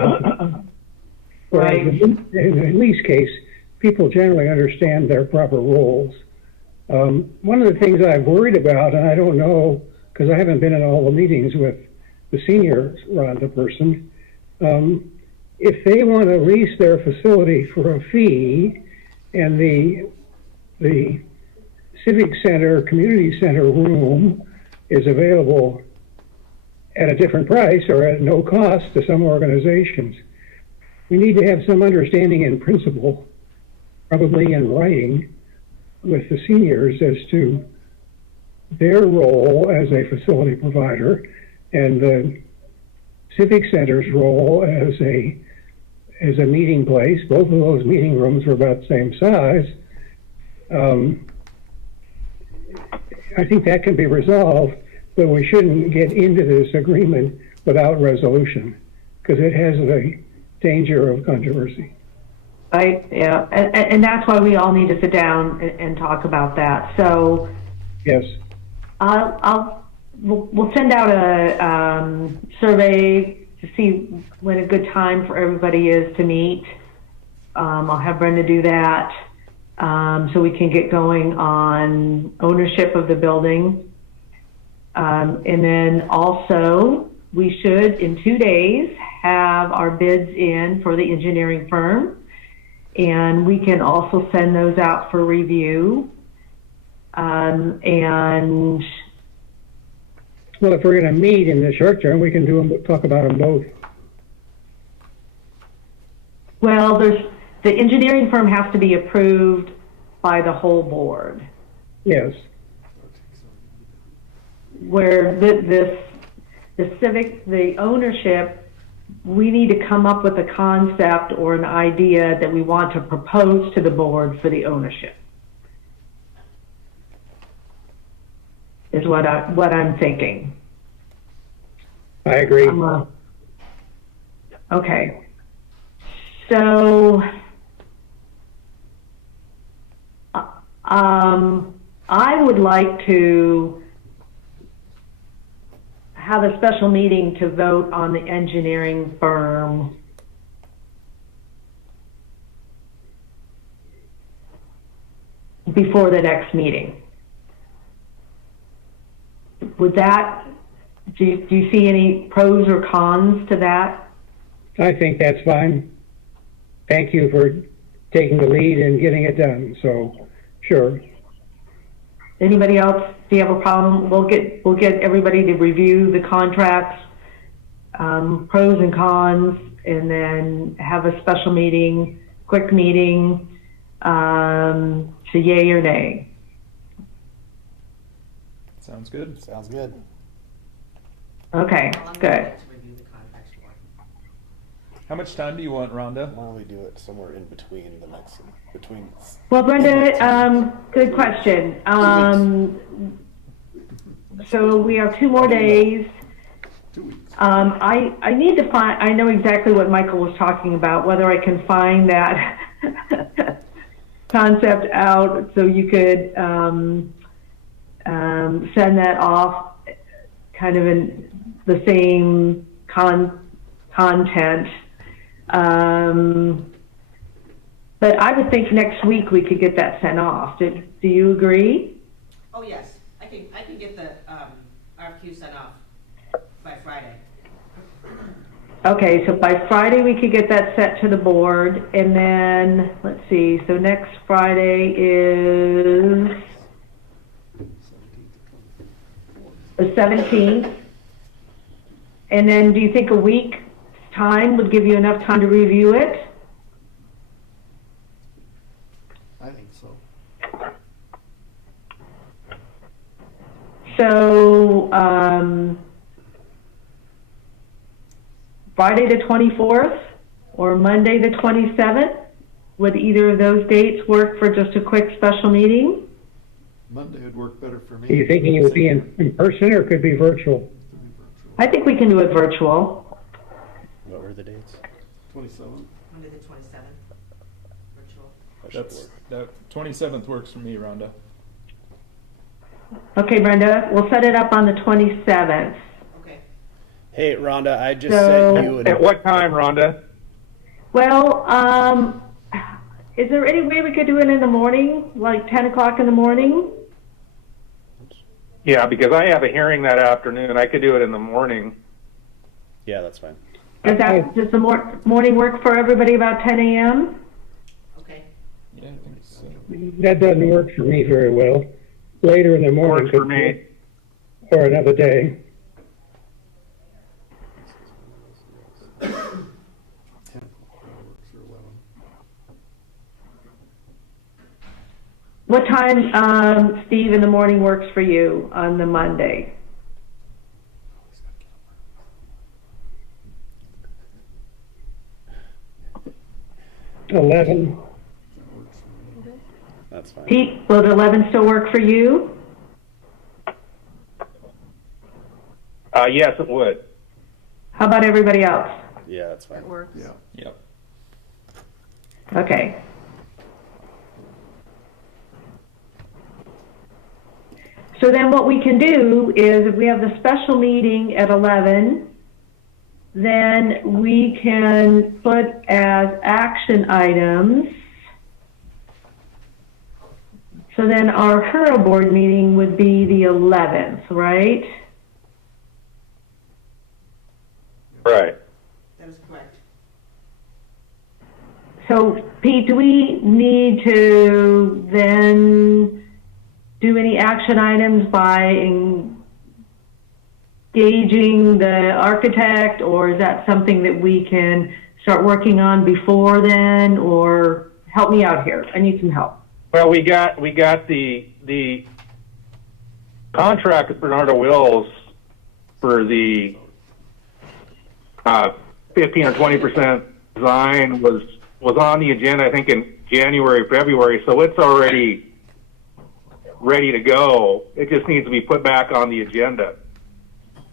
Right. in the lease case, people generally understand their proper roles. One of the things I've worried about, and I don't know because I haven't been in all the meetings with the senior Rhonda person, if they want to lease their facility for a fee, and the civic center, community center room is available at a different price or at no cost to some organizations, we need to have some understanding in principle, probably in writing, with the seniors as to their role as a facility provider and the civic center's role as a meeting place. Both of those meeting rooms were about the same size. I think that can be resolved, but we shouldn't get into this agreement without resolution because it has the danger of controversy. Right, yeah, and that's why we all need to sit down and talk about that. So, Yes. we'll send out a survey to see when a good time for everybody is to meet. I'll have Brenda do that, so we can get going on ownership of the building. And then also, we should, in 2 days, have our bids in for the engineering firm. And we can also send those out for review. And Well, if we're going to meet in the short term, we can talk about them both. well, the engineering firm has to be approved by the whole board. Yes. Where the ownership, we need to come up with a concept or an idea that we want to propose to the board for the ownership. Is what I'm thinking. I agree. Okay. So, I would like to have a special meeting to vote on the engineering firm before the next meeting. Would that, do you see any pros or cons to that? I think that's fine. Thank you for taking the lead and getting it done. So, sure. Anybody else? Do you have a problem? We'll get everybody to review the contracts, pros and cons, and then have a special meeting, quick meeting, to yay or nay. Sounds good. Sounds good. Okay, good. How much time do you want, Rhonda? Why don't we do it somewhere in between the next, between? Well, Brenda, good question. So we have 2 more days. 2 weeks. I need to find, I know exactly what Michael was talking about, whether I can find that concept out so you could send that off kind of in the same content. But I would think next week we could get that sent off. Do you agree? Oh, yes, I can get the RFQ sent off by Friday. Okay, so by Friday we could get that set to the board, and then, let's see, so next Friday is the 17th. And then do you think a week's time would give you enough time to review it? I think so. So, Friday the 24th or Monday the 27th, would either of those dates work for just a quick special meeting? Monday would work better for me. Are you thinking it would be in person or could be virtual? I think we can do it virtual. What were the dates? 27. Monday the 27th, virtual. That should That's, work. that 27th works for me, Rhonda. Okay, Brenda, we'll set it up on the 27th. Okay. Hey, Rhonda, I just So- sent you an. At what time, Rhonda? Well, is there any way we could do it in the morning, like 10 o'clock in the morning? Yeah, because I have a hearing that afternoon. I could do it in the morning. Yeah, that's fine. Does the morning work for everybody about 10 a.m.? Okay. Yeah, I think so. That doesn't work for me very well. Later in the morning. Works for me. Or another day. 10 works or 11. What time, Steve, in the morning works for you on the Monday? $11. That's fine. Pete, will 11 still work for you? Yes, it would. How about everybody else? Yeah, that's fine. Yeah. Yep. Okay. So then what we can do is if we have the special meeting at 11, then we can put as action items. So then our HURA board meeting would be the 11th, right? Right. That is correct. So Pete, do we need to then do any action items by engaging the architect, or is that something that we can start working on before then? Or help me out here, I need some help. Well, we got the contract with Bernardo Wills for the 15 or 20% design was on the agenda, I think, in January, February. So it's already ready to go. It just needs to be put back on the agenda.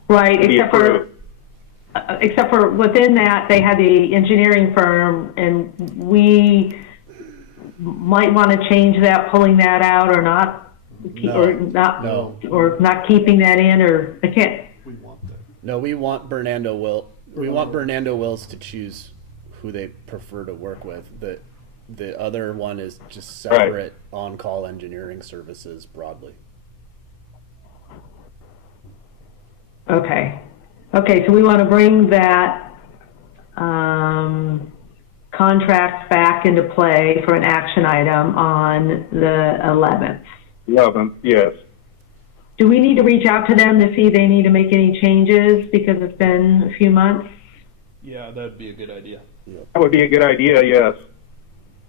Right, To be approved. except for within that, they had the engineering firm, and we might want to change that, pulling that out, or not, No. or not keeping that in, or I can't. We want that. No, we want Bernardo Wills to choose who they prefer to work with. The other one is just separate on-call engineering services broadly. Okay. Okay, so we want to bring that contract back into play for an action item on the 11th. 11th, yes. Do we need to reach out to them to see if they need to make any changes because it's been a few months? Yeah, that'd be a good idea. That would be a good idea, yes.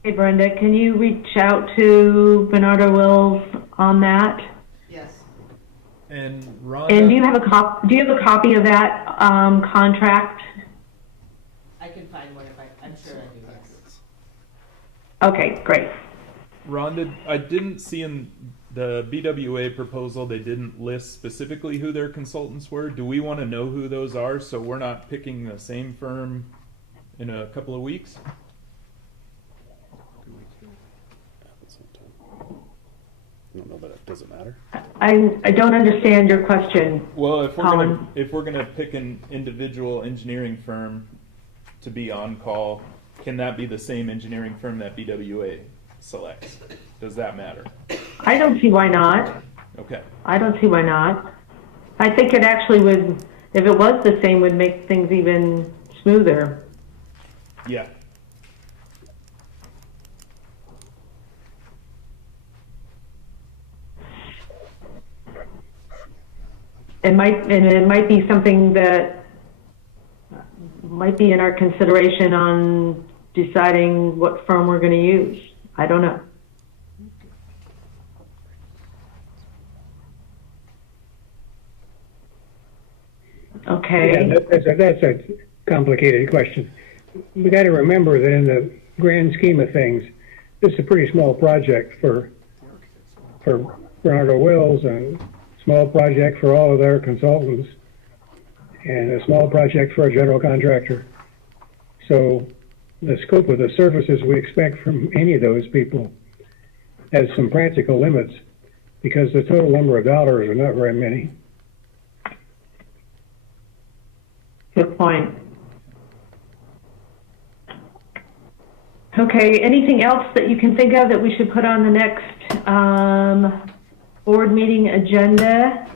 Hey, Brenda, can you reach out to Bernardo Wills on that? Yes. And Rhonda. And do you have a copy of that contract? I can find one if I'm sure I do, yes. Okay, great. Rhonda, I didn't see in the BWA proposal, they didn't list specifically who their consultants were. Do we want to know who those are so we're not picking the same firm in a couple of weeks? I don't know that it doesn't matter. I don't understand your question. Well, if Colin. we're gonna pick an individual engineering firm to be on call, can that be the same engineering firm that BWA selects? Does that matter? I don't see why not. Okay. I don't see why not. I think it actually would, if it was the same, would make things even smoother. Yeah. It might be something that might be in our consideration on deciding what firm we're going to use. I don't know. Okay. Yeah, that's a complicated question. We got to remember that in the grand scheme of things, this is a pretty small project for Bernardo Wills, and small project for all of their consultants, and a small project for a general contractor. So the scope of the services we expect from any of those people has some practical limits, because the total number of dollars are not very many. Good point. Okay, anything else that you can think of that we should put on the next board meeting agenda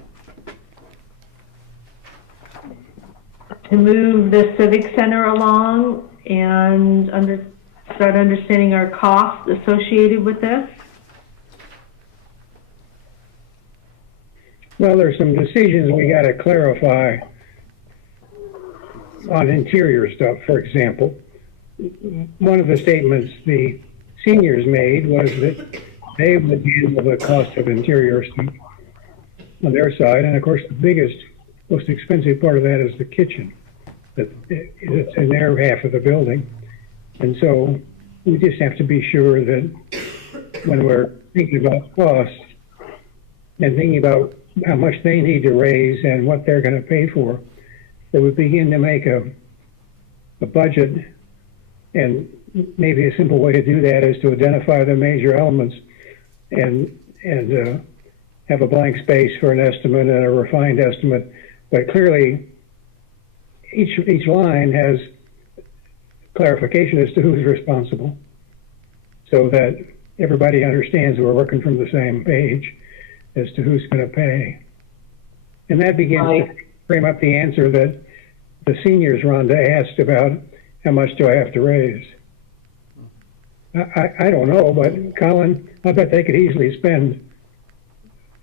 to move the Civic Center along and start understanding our costs associated with this? Well, there's some decisions we got to clarify on interior stuff, for example. One of the statements the seniors made was that they would handle the cost of interior stuff on their side, and of course the biggest, most expensive part of that is the kitchen. It's in their half of the building, and so we just have to be sure that when we're thinking about costs and thinking about how much they need to raise and what they're going to pay for, that we begin to make a budget. And maybe a simple way to do that is to identify the major elements and have a blank space for an estimate and a refined estimate. But clearly, each line has clarification as to who's responsible, so that everybody understands we're working from the same page as to who's going to pay. And that begins to frame up the answer that the seniors, Rhonda, asked about. How much do I have to raise? I don't know, but Colin, I bet they could easily spend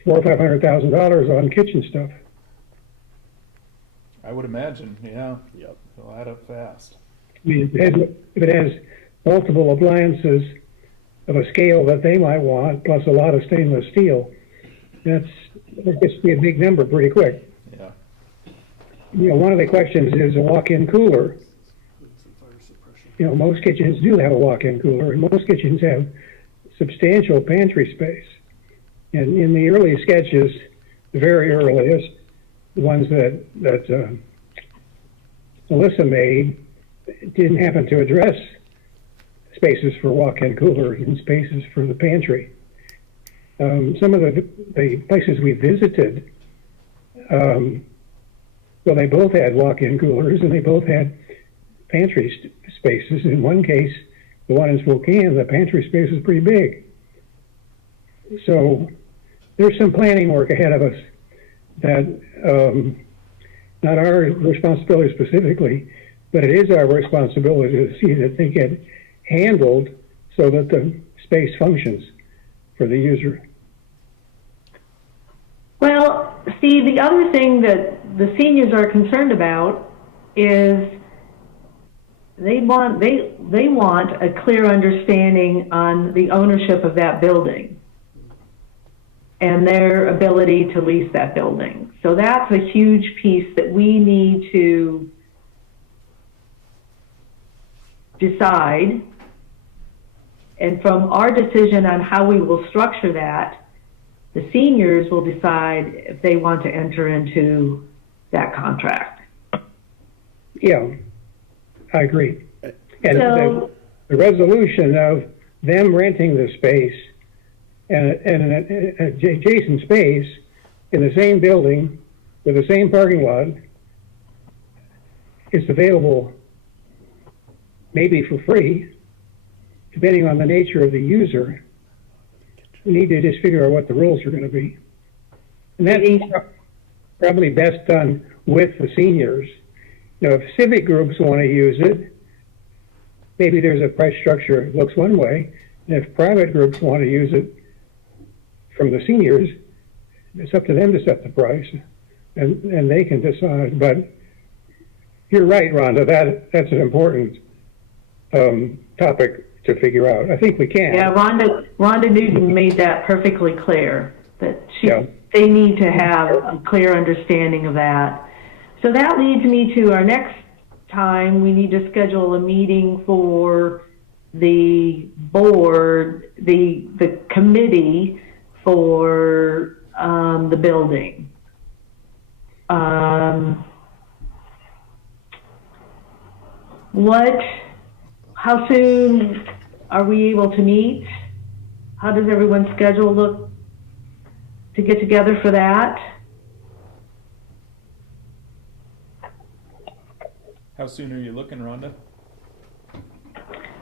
$400,000 or $500,000 on kitchen stuff. I would imagine, yeah. Yep. It'll add up fast. I mean, if it has multiple appliances of a scale that they might want, plus a lot of stainless steel, that gets to be a big number pretty quick. Yeah. You know, one of the questions is a walk-in cooler. You know, most kitchens do have a walk-in cooler, and most kitchens have substantial pantry space. And in the early sketches, the very earliest, the ones that Melissa made, didn't happen to address spaces for walk-in coolers and spaces for the pantry. Some of the places we visited, well, they both had walk-in coolers and they both had pantry spaces. In one case, the one in Spokane, the pantry space was pretty big. So there's some planning work ahead of us that not our responsibility specifically, but it is our responsibility to see that they get handled so that the space functions for the user. Well, Steve, the other thing that the seniors are concerned about is they want a clear understanding on the ownership of that building and their ability to lease that building. So that's a huge piece that we need to decide. And from our decision on how we will structure that, the seniors will decide if they want to enter into that contract. Yeah, I agree. And So- the resolution of them renting the space and an adjacent space in the same building with the same parking lot is available maybe for free, depending on the nature of the user. We need to just figure out what the rules are going to be. And that's probably best done with the seniors. You know, if civic groups want to use it, maybe there's a price structure that looks one way. And if private groups want to use it from the seniors, it's up to them to set the price, and they can decide. But you're right, Rhonda, that's an important topic to figure out. I think we can. Yeah, Rhonda Newton made that perfectly clear, that Yeah. they need to have a clear understanding of that. So that leads me to our next time. We need to schedule a meeting for the board, the committee for the building. How soon are we able to meet? How does everyone's schedule look to get together for that? How soon are you looking, Rhonda?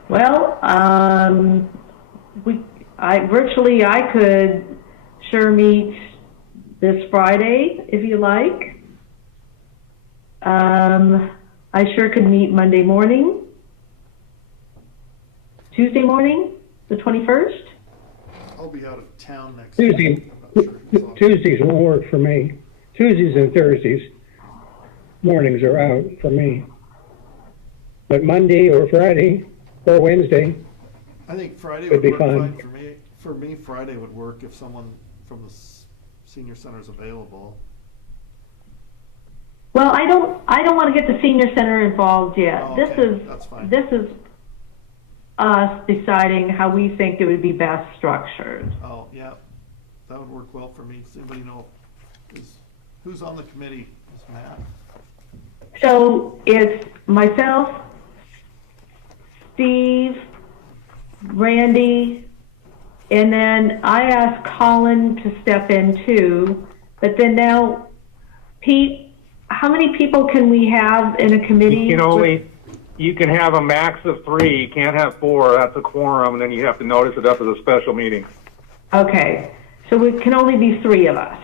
Well, I could sure meet this Friday if you like. I sure could meet Monday morning. Tuesday morning, the 21st. I'll be out of town next Tuesday. week. I'm not sure who's on. Tuesdays won't work for me. Tuesdays and Thursdays, mornings are out for me. But Monday or Friday or Wednesday, I think Friday Would would be work fine. fine for me. For me, Friday would work if someone from the senior center is available. Well, I don't want to get the senior center involved yet. Oh, This okay. is That's fine. This is us deciding how we think it would be best structured. Oh, yeah, that would work well for me. Does anybody know who's on the committee? Is Matt? So it's myself, Steve, Randy, and then I asked Colin to step in too. But then now, Pete, how many people can we have in a committee? You can have a max of 3. You can't have 4. That's a quorum, and then you have to notice it up as a special meeting. Okay, so it can only be 3 of us.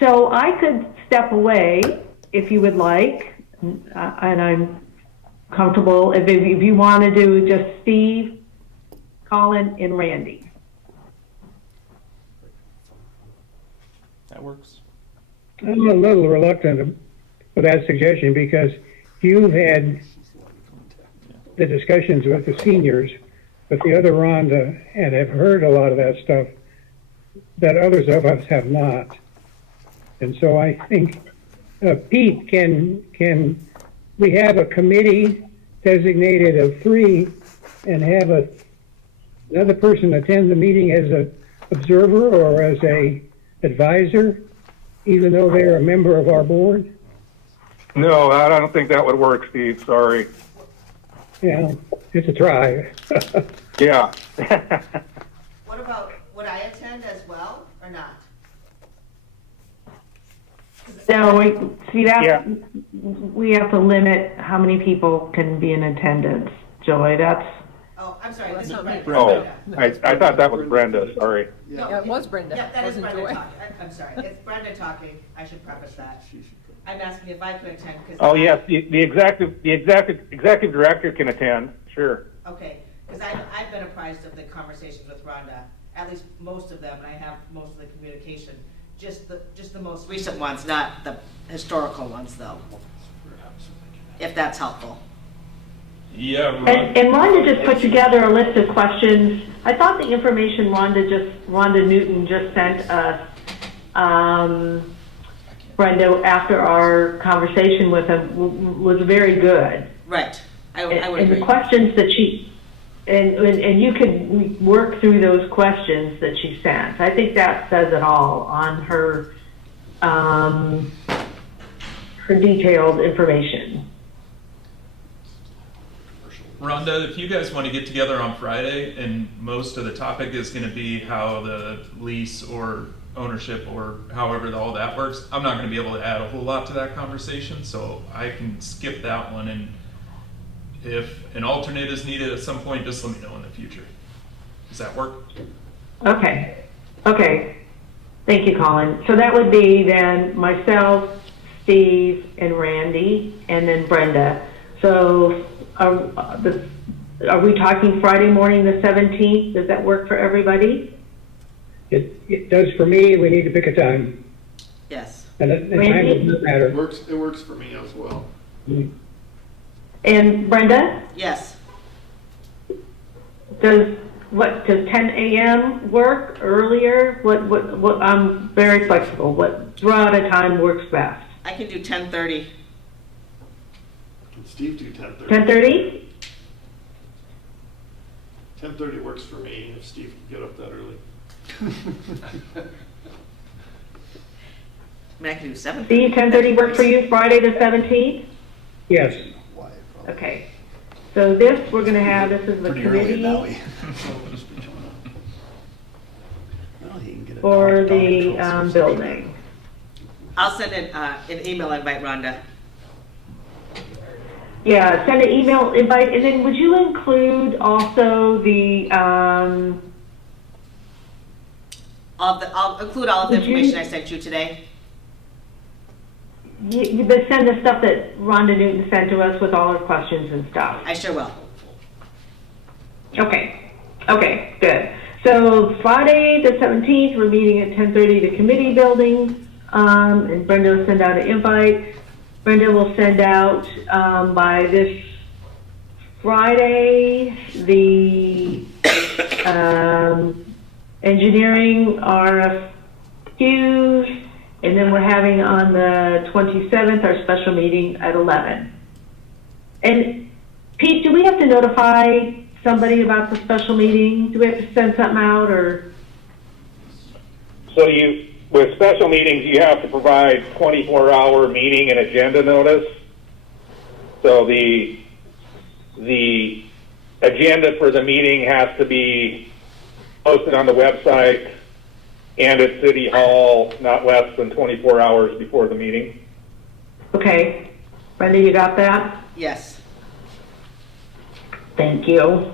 So I could step away if you would like, and I'm comfortable. If you want to do just Steve, Colin, and Randy. That works. I'm a little reluctant with that suggestion because you've had the discussions with the seniors, with the other Rhonda, and have heard a lot of that stuff that others of us have not. And so I think, Pete, can we have a committee designated of 3 and have another person attend the meeting as an observer or as a advisor, even though they're a member of our board? No, I don't think that would work, Steve. Sorry. Yeah, it's a try. Yeah. What about, would I attend as well or not? So Yeah. we have to limit how many people can be in attendance, Joy. That's, Oh, I'm sorry, this is not me. Brenda. Oh, I thought that was Brenda. Sorry. Yeah, it was Brenda. Yep, that is Wasn't Brenda Joy. talking. I'm sorry, it's Brenda talking. I should preface that. She should. I'm asking if I could attend because. Oh, yes, the executive director can attend. Sure. Okay, because I've been apprised of the conversations with Rhonda, at least most of them, and I have most of the communication. Just the most recent ones, not the historical ones, though. If that's helpful. Yeah, and Rhonda just put together a list of questions. I thought the information Rhonda Newton just sent us, Brenda, after our conversation with him was very good. Right, I would And agree. the questions that she, and you could work through those questions that she sent. I think that says it all on her, her detailed information. Rhonda, if you guys want to get together on Friday, and most of the topic is going to be how the lease or ownership or however all that works, I'm not going to be able to add a whole lot to that conversation, so I can skip that one. And if an alternate is needed at some point, just let me know in the future. Does that work? Okay. Thank you, Colin. So that would be then myself, Steve, and Randy, and then Brenda. So are we talking Friday morning, the 17th? Does that work for everybody? It does for me. We need to pick a time. Yes. And the time doesn't matter. It works for me as well. And Brenda, Yes. does 10 a.m. work earlier? What I'm very flexible. What throughout a time works best? I can do 10:30. Can Steve do 10:30? 10:30? 10:30 works for me if Steve can get up that early. I mean, I can do 7:30. Steve, 10:30 work for you, Friday the 17th? Yes. Okay. So this, we're gonna have, this is the Pretty early committee now. Well, he can get a for dog the control system. building. I'll send an email invite, Rhonda. Yeah, send an email invite, and then would you include also the, I'll include all of the Would you- information I sent you today. you send the stuff that Rhonda Newton sent to us with all her questions and stuff? I sure will. Okay, good. So Friday the 17th, we're meeting at 10:30, the committee building, and Brenda will send out an invite. Brenda will send out, by this Friday, the, engineering RFQs, and then we're having on the 27th our special meeting at 11. And Pete, do we have to notify somebody about the special meeting? Do we have to send something out, or? So with special meetings, you have to provide 24-hour meeting and agenda notice. So the agenda for the meeting has to be posted on the website and at City Hall not less than 24 hours before the meeting. Okay, Brenda, you got that? Yes. Thank you.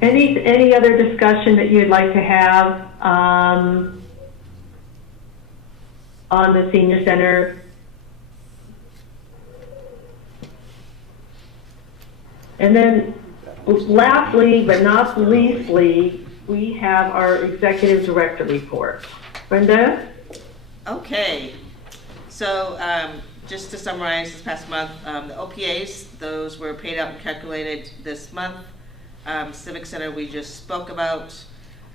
Any other discussion that you'd like to have on the senior center? And then lastly, but not leastly, we have our executive director report. Brenda? Okay. So just to summarize this past month, the OPAs, those were paid out and calculated this month. Civic Center, we just spoke about.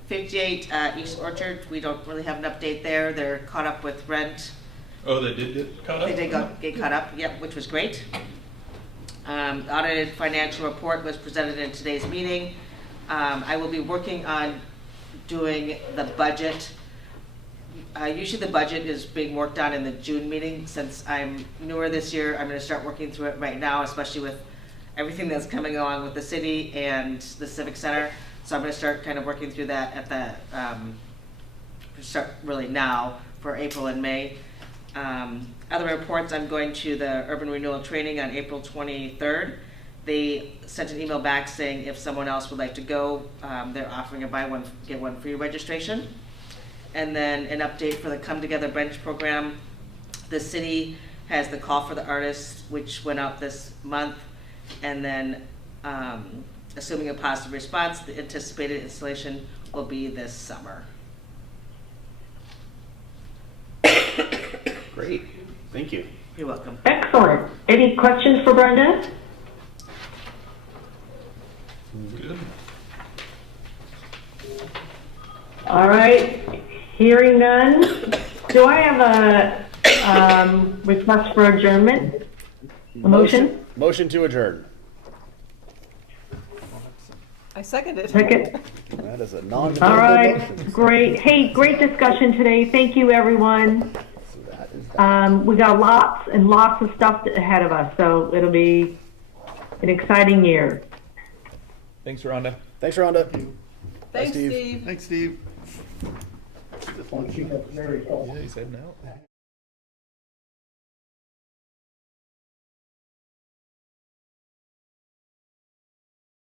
58 East Orchard, we don't really have an update there. They're caught up with rent. Oh, they did get caught up? They did get caught up, yep, which was great. The audited financial report was presented in today's meeting. I will be working on doing the budget. Usually the budget is being worked on in the June meeting. Since I'm newer this year, I'm going to start working through it right now, especially with everything that's coming along with the city and the Civic Center. So I'm going to start kind of working through that at the, start really now for April and May. Other reports, I'm going to the Urban Renewal Training on April 23rd. They sent an email back saying if someone else would like to go, they're offering a buy one, get one free registration. And then an update for the Come Together Bench program. The city has the Call for the Artists, which went out this month. And then, assuming a positive response, the anticipated installation will be this summer. Great, thank you. You're welcome. Excellent. Any questions for Brenda? Good. All right, hearing none. Do I have a request for adjournment? A motion? Motion to adjourn. I second it. Second. That is a All non-debatable right, motion. great. Hey, great discussion today. Thank you, everyone. So that is that. We got lots and lots of stuff ahead of us, so it'll be an exciting year. Thanks, Rhonda. Thanks, Rhonda. Thanks, Steve. Steve. Thanks, Steve. Yeah, he's heading out.